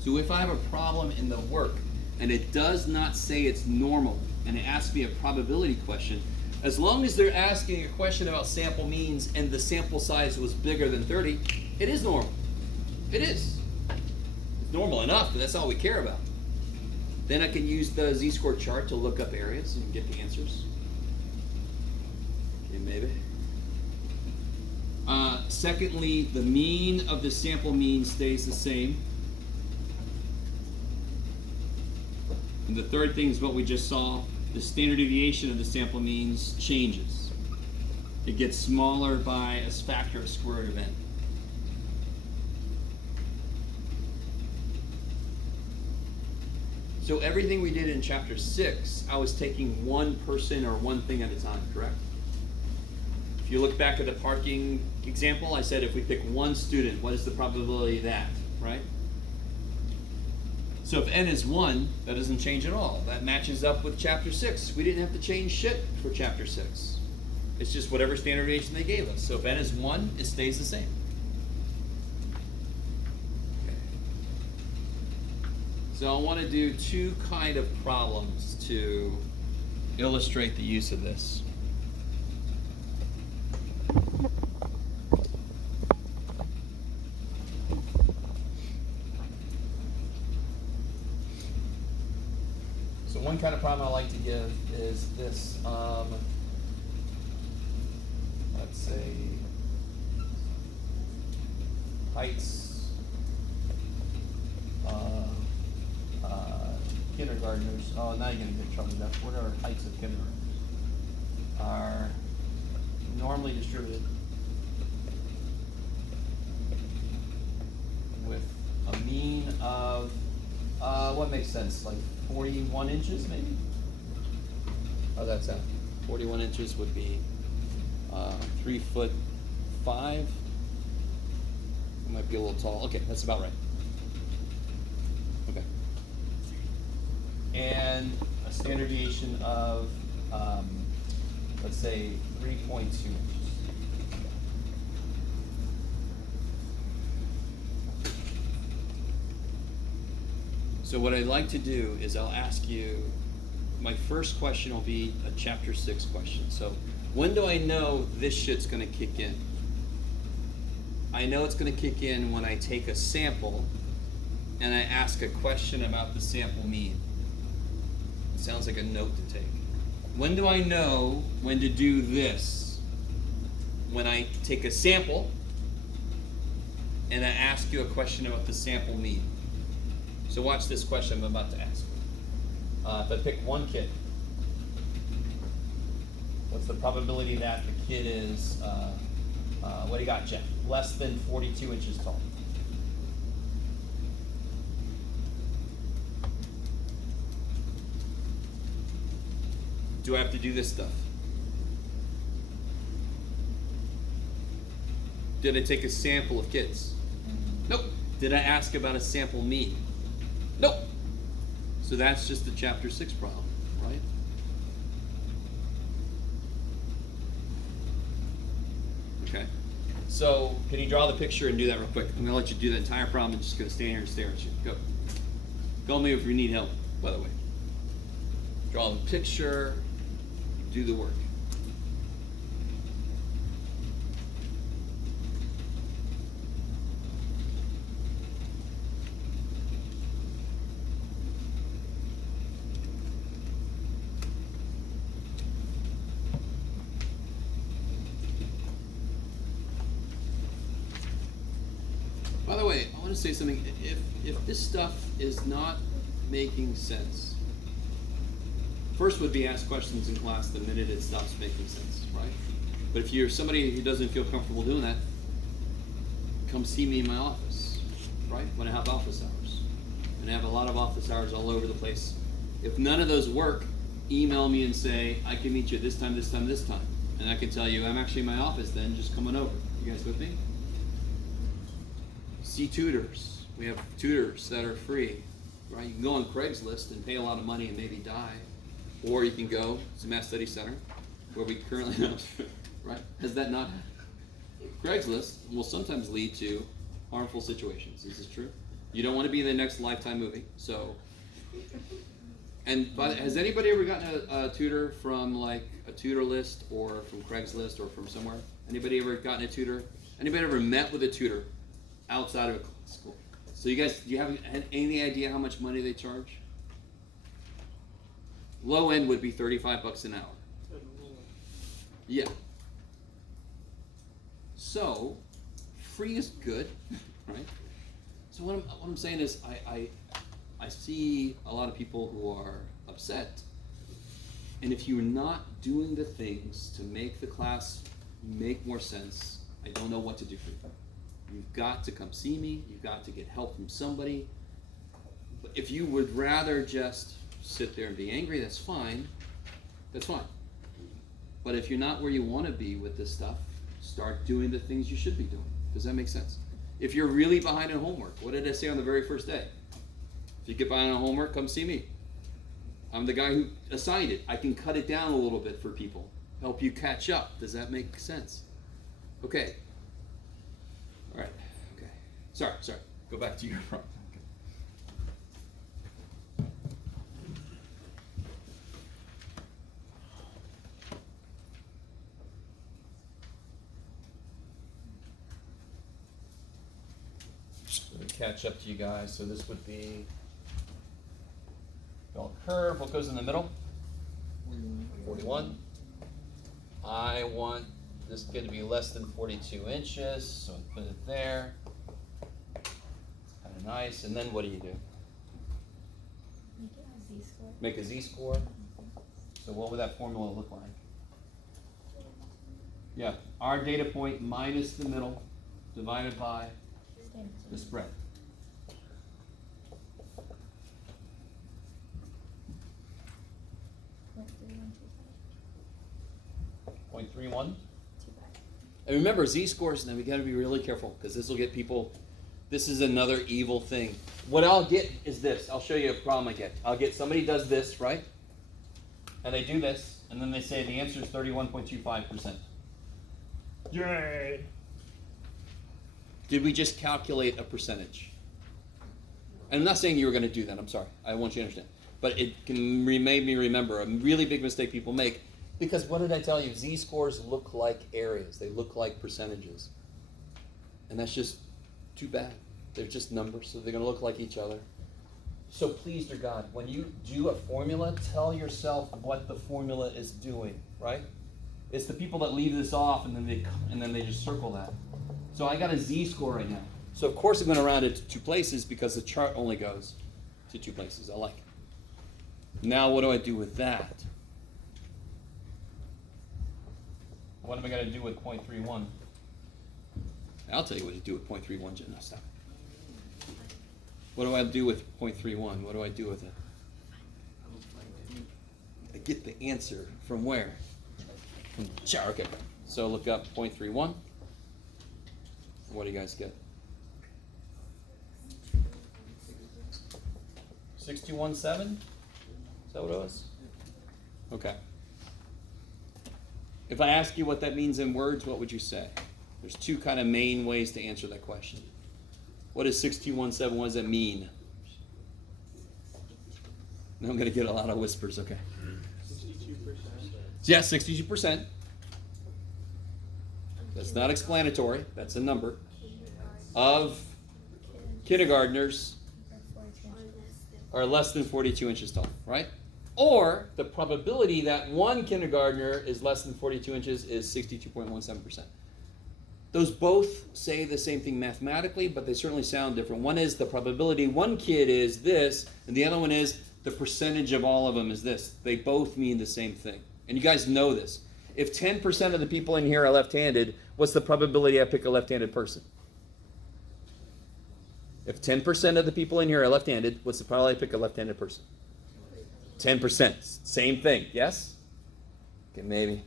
So if I have a problem in the work and it does not say it's normal and it asks me a probability question, as long as they're asking a question about sample means and the sample size was bigger than 30, it is normal. It is. normal enough, but that's all we care about. Then I can use the z-score chart to look up areas and get the answers. Okay, maybe. Secondly, the mean of the sample mean stays the same. And the third thing is what we just saw. The standard deviation of the sample means changes. It gets smaller by a factor of square root of n. So everything we did in chapter 6, I was taking one person or one thing at a time, correct? If you look back at the parking example, I said if we pick one student, what is the probability of that, right? So if n is 1, that doesn't change at all. That matches up with chapter 6. We didn't have to change shit for chapter 6. It's just whatever standard deviation they gave us. So if n is 1, it stays the same. Okay. So I want to do two kind of problems to illustrate the use of this. So one kind of problem I like to give is this, let's say, heights kindergartners. Oh, now you're going to get in trouble with that. What are heights of kindergartners? Are normally distributed with a mean of, what makes sense? Like 41 inches, maybe? Oh, that's that. 41 inches would be 3'5". It might be a little tall. Okay, that's about right. Okay. And a standard deviation of, let's say, 3.2 inches. So what I'd like to do is I'll ask you, my first question will be a chapter 6 question. So when do I know this shit's gonna kick in? I know it's gonna kick in when I take a sample and I ask a question about the sample mean. It sounds like a note to take. When do I know when to do this? When I take a sample and I ask you a question about the sample mean. So watch this question I'm about to ask. If I pick one kid, what's the probability that the kid is, what do you got, Jeff? Less than 42 inches tall. Do I have to do this stuff? Did I take a sample of kids? Nope. Did I ask about a sample mean? Nope. So that's just the chapter 6 problem, right? Okay. So can you draw the picture and do that real quick? I'm gonna let you do the entire problem. I'm just gonna stand here and stare at you. Go. Call me if you need help, by the way. Draw the picture, do the work. By the way, I want to say something. If this stuff is not making sense, first would be ask questions in class the minute it stops making sense, right? But if you're somebody who doesn't feel comfortable doing that, come see me in my office, right? When I have office hours. And I have a lot of office hours all over the place. If none of those work, email me and say, I can meet you this time, this time, this time. And I can tell you, I'm actually in my office then, just coming over. You guys with me? See tutors. We have tutors that are free, right? You can go on Craigslist and pay a lot of money and maybe die. Or you can go to Mass Study Center, where we currently have, right? Has that not happened? Craigslist will sometimes lead to harmful situations. Is this true? You don't want to be in the next Lifetime movie. So, and has anybody ever gotten a tutor from like a tutor list or from Craigslist or from somewhere? Anybody ever gotten a tutor? Anybody ever met with a tutor outside of a school? So you guys, do you have any idea how much money they charge? Low end would be $35 an hour. Yeah. So, free is good, right? So what I'm saying is, I see a lot of people who are upset, and if you're not doing the things to make the class make more sense, I don't know what to do for you. You've got to come see me. You've got to get help from somebody. But if you would rather just sit there and be angry, that's fine. That's fine. But if you're not where you want to be with this stuff, start doing the things you should be doing. Does that make sense? If you're really behind on homework, what did I say on the very first day? If you get behind on homework, come see me. I'm the guy who assigned it. I can cut it down a little bit for people, help you catch up. Does that make sense? Okay. All right. Okay. Sorry. Go back to your problem. So to catch up to you guys, so this would be bell curve. What goes in the middle? 41. I want this kid to be less than 42 inches, so I put it there. It's kind of nice. And then what do you do? Make it a Z-score. Make a Z-score. So what would that formula look like? Yeah, our data point minus the middle divided by the spread. .31. And remember, Z-scores, now we got to be really careful because this will get people, this is another evil thing. What I'll get is this. I'll show you a problem I get. I'll get somebody does this, right? And they do this, and then they say the answer is 31.25%. Yay! Did we just calculate a percentage? And I'm not saying you were going to do that. I'm sorry. I want you to understand. But it can made me remember a really big mistake people make. Because what did I tell you? Z-scores look like areas. They look like percentages. And that's just too bad. They're just numbers, so they're going to look like each other. So please, dear God, when you do a formula, tell yourself what the formula is doing, right? It's the people that leave this off and then they just circle that. So I got a Z-score right now. So of course I'm going to round it to 2 places because the chart only goes to 2 places. I like it. Now what do I do with that? What am I going to do with 0.31? I'll tell you what to do with 0.31. No, stop. What do I do with 0.31? What do I do with it? I get the answer from where? From the chart. Okay. So look up 0.31. What do you guys get? 61.7? Is that what it was? Okay. If I ask you what that means in words, what would you say? There's 2 kind of main ways to answer that question. What is 61.7? What does that mean? Now I'm going to get a lot of whispers, okay. 62%. Yeah, 62%. That's not explanatory. That's a number. Of kindergartners are less than 42 inches tall, right? Or the probability that one kindergartner is less than 42 inches is 62.17%. Those both say the same thing mathematically, but they certainly sound different. One is the probability one kid is this, and the other one is the percentage of all of them is this. They both mean the same thing. And you guys know this. If 10% of the people in here are left-handed, what's the probability I pick a left-handed person? If 10% of the people in here are left-handed, what's the probability I pick a left-handed person? 10%. Same thing, yes? Okay, maybe.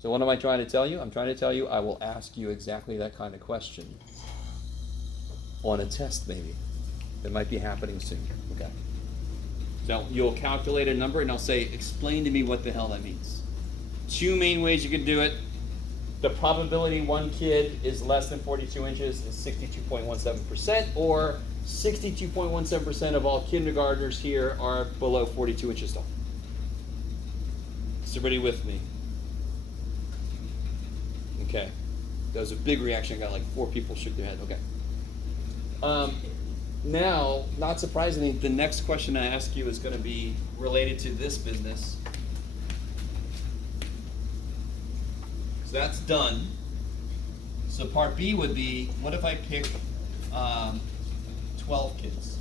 So what am I trying to tell you? I'm trying to tell you I will ask you exactly that kind of question on a test maybe. That might be happening soon, okay? So you'll calculate a number and I'll say, explain to me what the hell that means. 2 main ways you can do it. The probability one kid is less than 42 inches is 62.17%, or 62.17% of all kindergartners here are below 42 inches tall. Is everybody with me? Okay. That was a big reaction. I got like 4 people shook their head. Okay. Now, not surprisingly, the next question I ask you is going to be related to this business. So that's done. So part B would be, what if I pick 12 kids?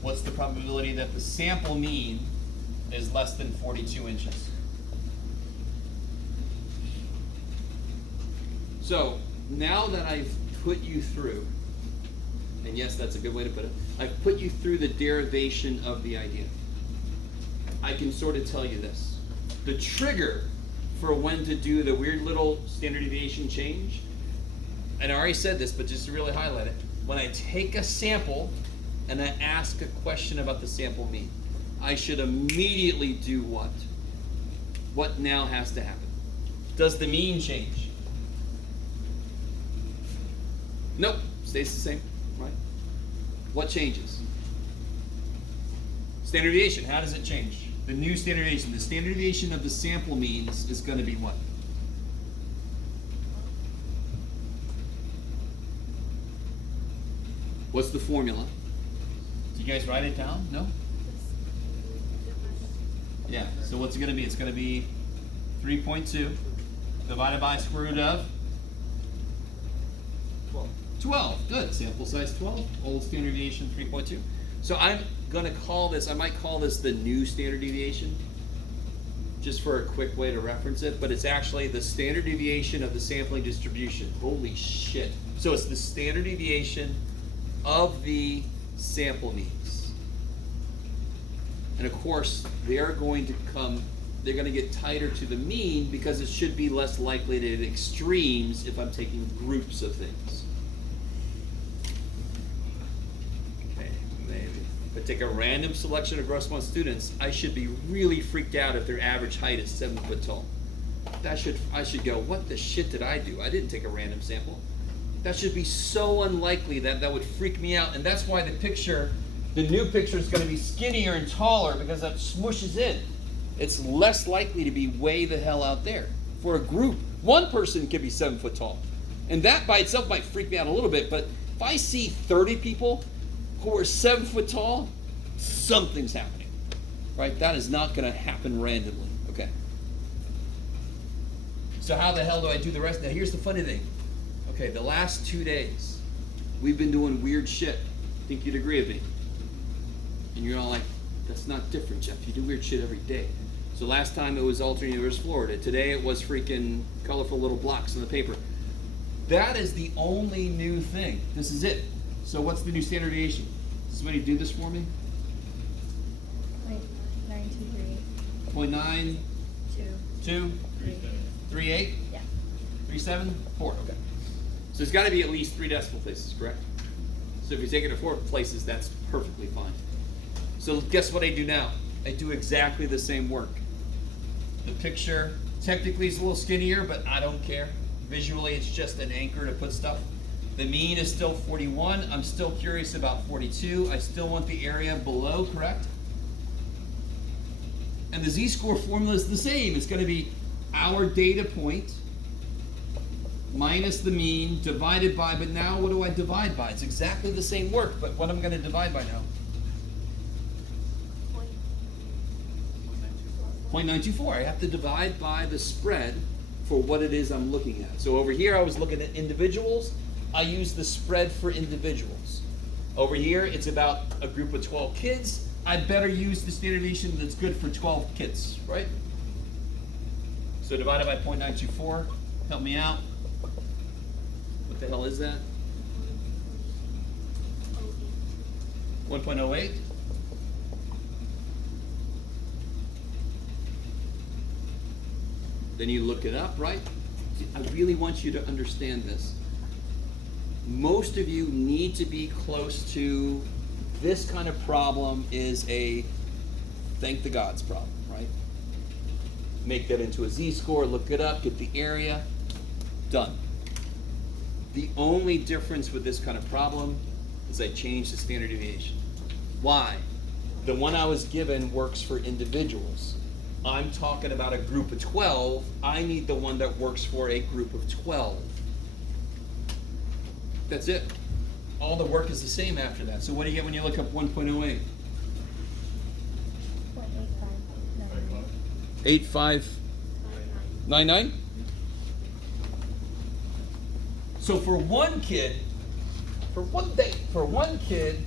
What's the probability that the sample mean is less than 42 inches? So now that I've put you through, and yes, that's a good way to put it, I've put you through the derivation of the idea. I can sort of tell you this. The trigger for when to do the weird little standard deviation change, and I already said this, but just to really highlight it, when I take a sample and I ask a question about the sample mean, I should immediately do what? What now has to happen? Does the mean change? Nope, stays the same, right? What changes? Standard deviation, how does it change? The new standard deviation, the standard deviation of the sample means is going to be what? What's the formula? Did you guys write it down? No? Yeah, so what's it going to be? It's going to be 3.2 divided by square root of 12. Good. Sample size 12. Old standard deviation 3.2. So I'm going to call this, I might call this the new standard deviation, just for a quick way to reference it, but it's actually the standard deviation of the sampling distribution. Holy shit. So it's the standard deviation of the sample means. And of course, they're going to get tighter to the mean because it should be less likely to hit extremes if I'm taking groups of things. If I take a random selection of Grossmont students, I should be really freaked out if their average height is 7 foot tall. I should go, what the shit did I do? I didn't take a random sample. That should be so unlikely that would freak me out. And that's why the new picture is going to be skinnier and taller because that smooshes in. It's less likely to be way the hell out there. For a group, one person could be 7 foot tall. And that by itself might freak me out a little bit, but if I see 30 people who are 7 foot tall, something's happening, right? That is not going to happen randomly, okay? So how the hell do I do the rest? Now here's the funny thing. Okay, the last 2 days, we've been doing weird shit. I think you'd agree with me. And you're all like, that's not different, Jeff. You do weird shit every day. So last time it was alternate universe Florida. Today it was freaking colorful little blocks on the paper. That is the only new thing. This is it. So what's the new standard deviation? Does somebody do this for me? 0.923. 0.9, 2, 3.8, Yeah. 3.7, 4. Okay. So it's got to be at least 3 decimal places, correct? So if you take it to 4 places, that's perfectly fine. So guess what I do now? I do exactly the same work. The picture technically is a little skinnier, but I don't care. Visually, it's just an anchor to put stuff. The mean is still 41. I'm still curious about 42. I still want the area below, correct? And the z-score formula is the same. It's going to be our data point minus the mean divided by, but now what do I divide by? It's exactly the same work, but what am I going to divide by now? 0.924. I have to divide by the spread for what it is I'm looking at. So over here I was looking at individuals. I use the spread for individuals. Over here, it's about a group of 12 kids. I better use the standard deviation that's good for 12 kids, right? So divided by 0.924, help me out. What the hell is that? 1.08? Then you look it up, right? I really want you to understand this. Most of you need to be close to this kind of problem is a thank the gods problem, right? Make that into a z-score, look it up, get the area, done. The only difference with this kind of problem is I changed the standard deviation. Why? The one I was given works for individuals. I'm talking about a group of 12. I need the one that works for a group of 12. That's it. all the work is the same after that. So what do you get when you look up 1.08? 8599. So for one kid, for one kid,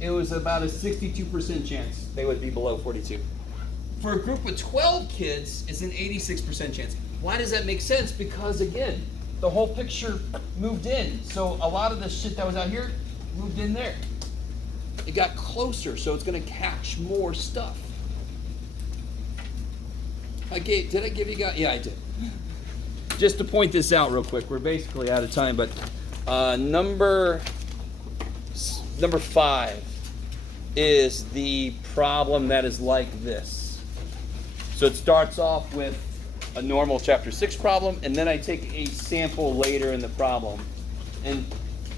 it was about a 62% chance they would be below 42. For a group with 12 kids, it's an 86% chance. Why does that make sense? Because again, the whole picture moved in. So a lot of the shit that was out here moved in there. It got closer, so it's going to catch more stuff. Did I give you guys? Yeah, I did. Just to point this out real quick, we're basically out of time, but number 5 is the problem that is like this. So it starts off with a normal chapter 6 problem, and then I take a sample later in the problem. And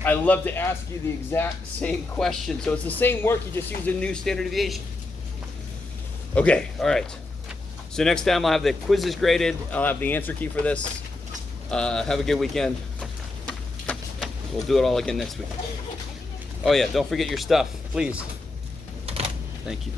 I love to ask you the exact same question. So it's the same work, you just use a new standard deviation. Okay, all right. So next time I'll have the quizzes graded. I'll have the answer key for this. Have a good weekend. We'll do it all again next week. Oh yeah, don't forget your stuff, please. Thank you.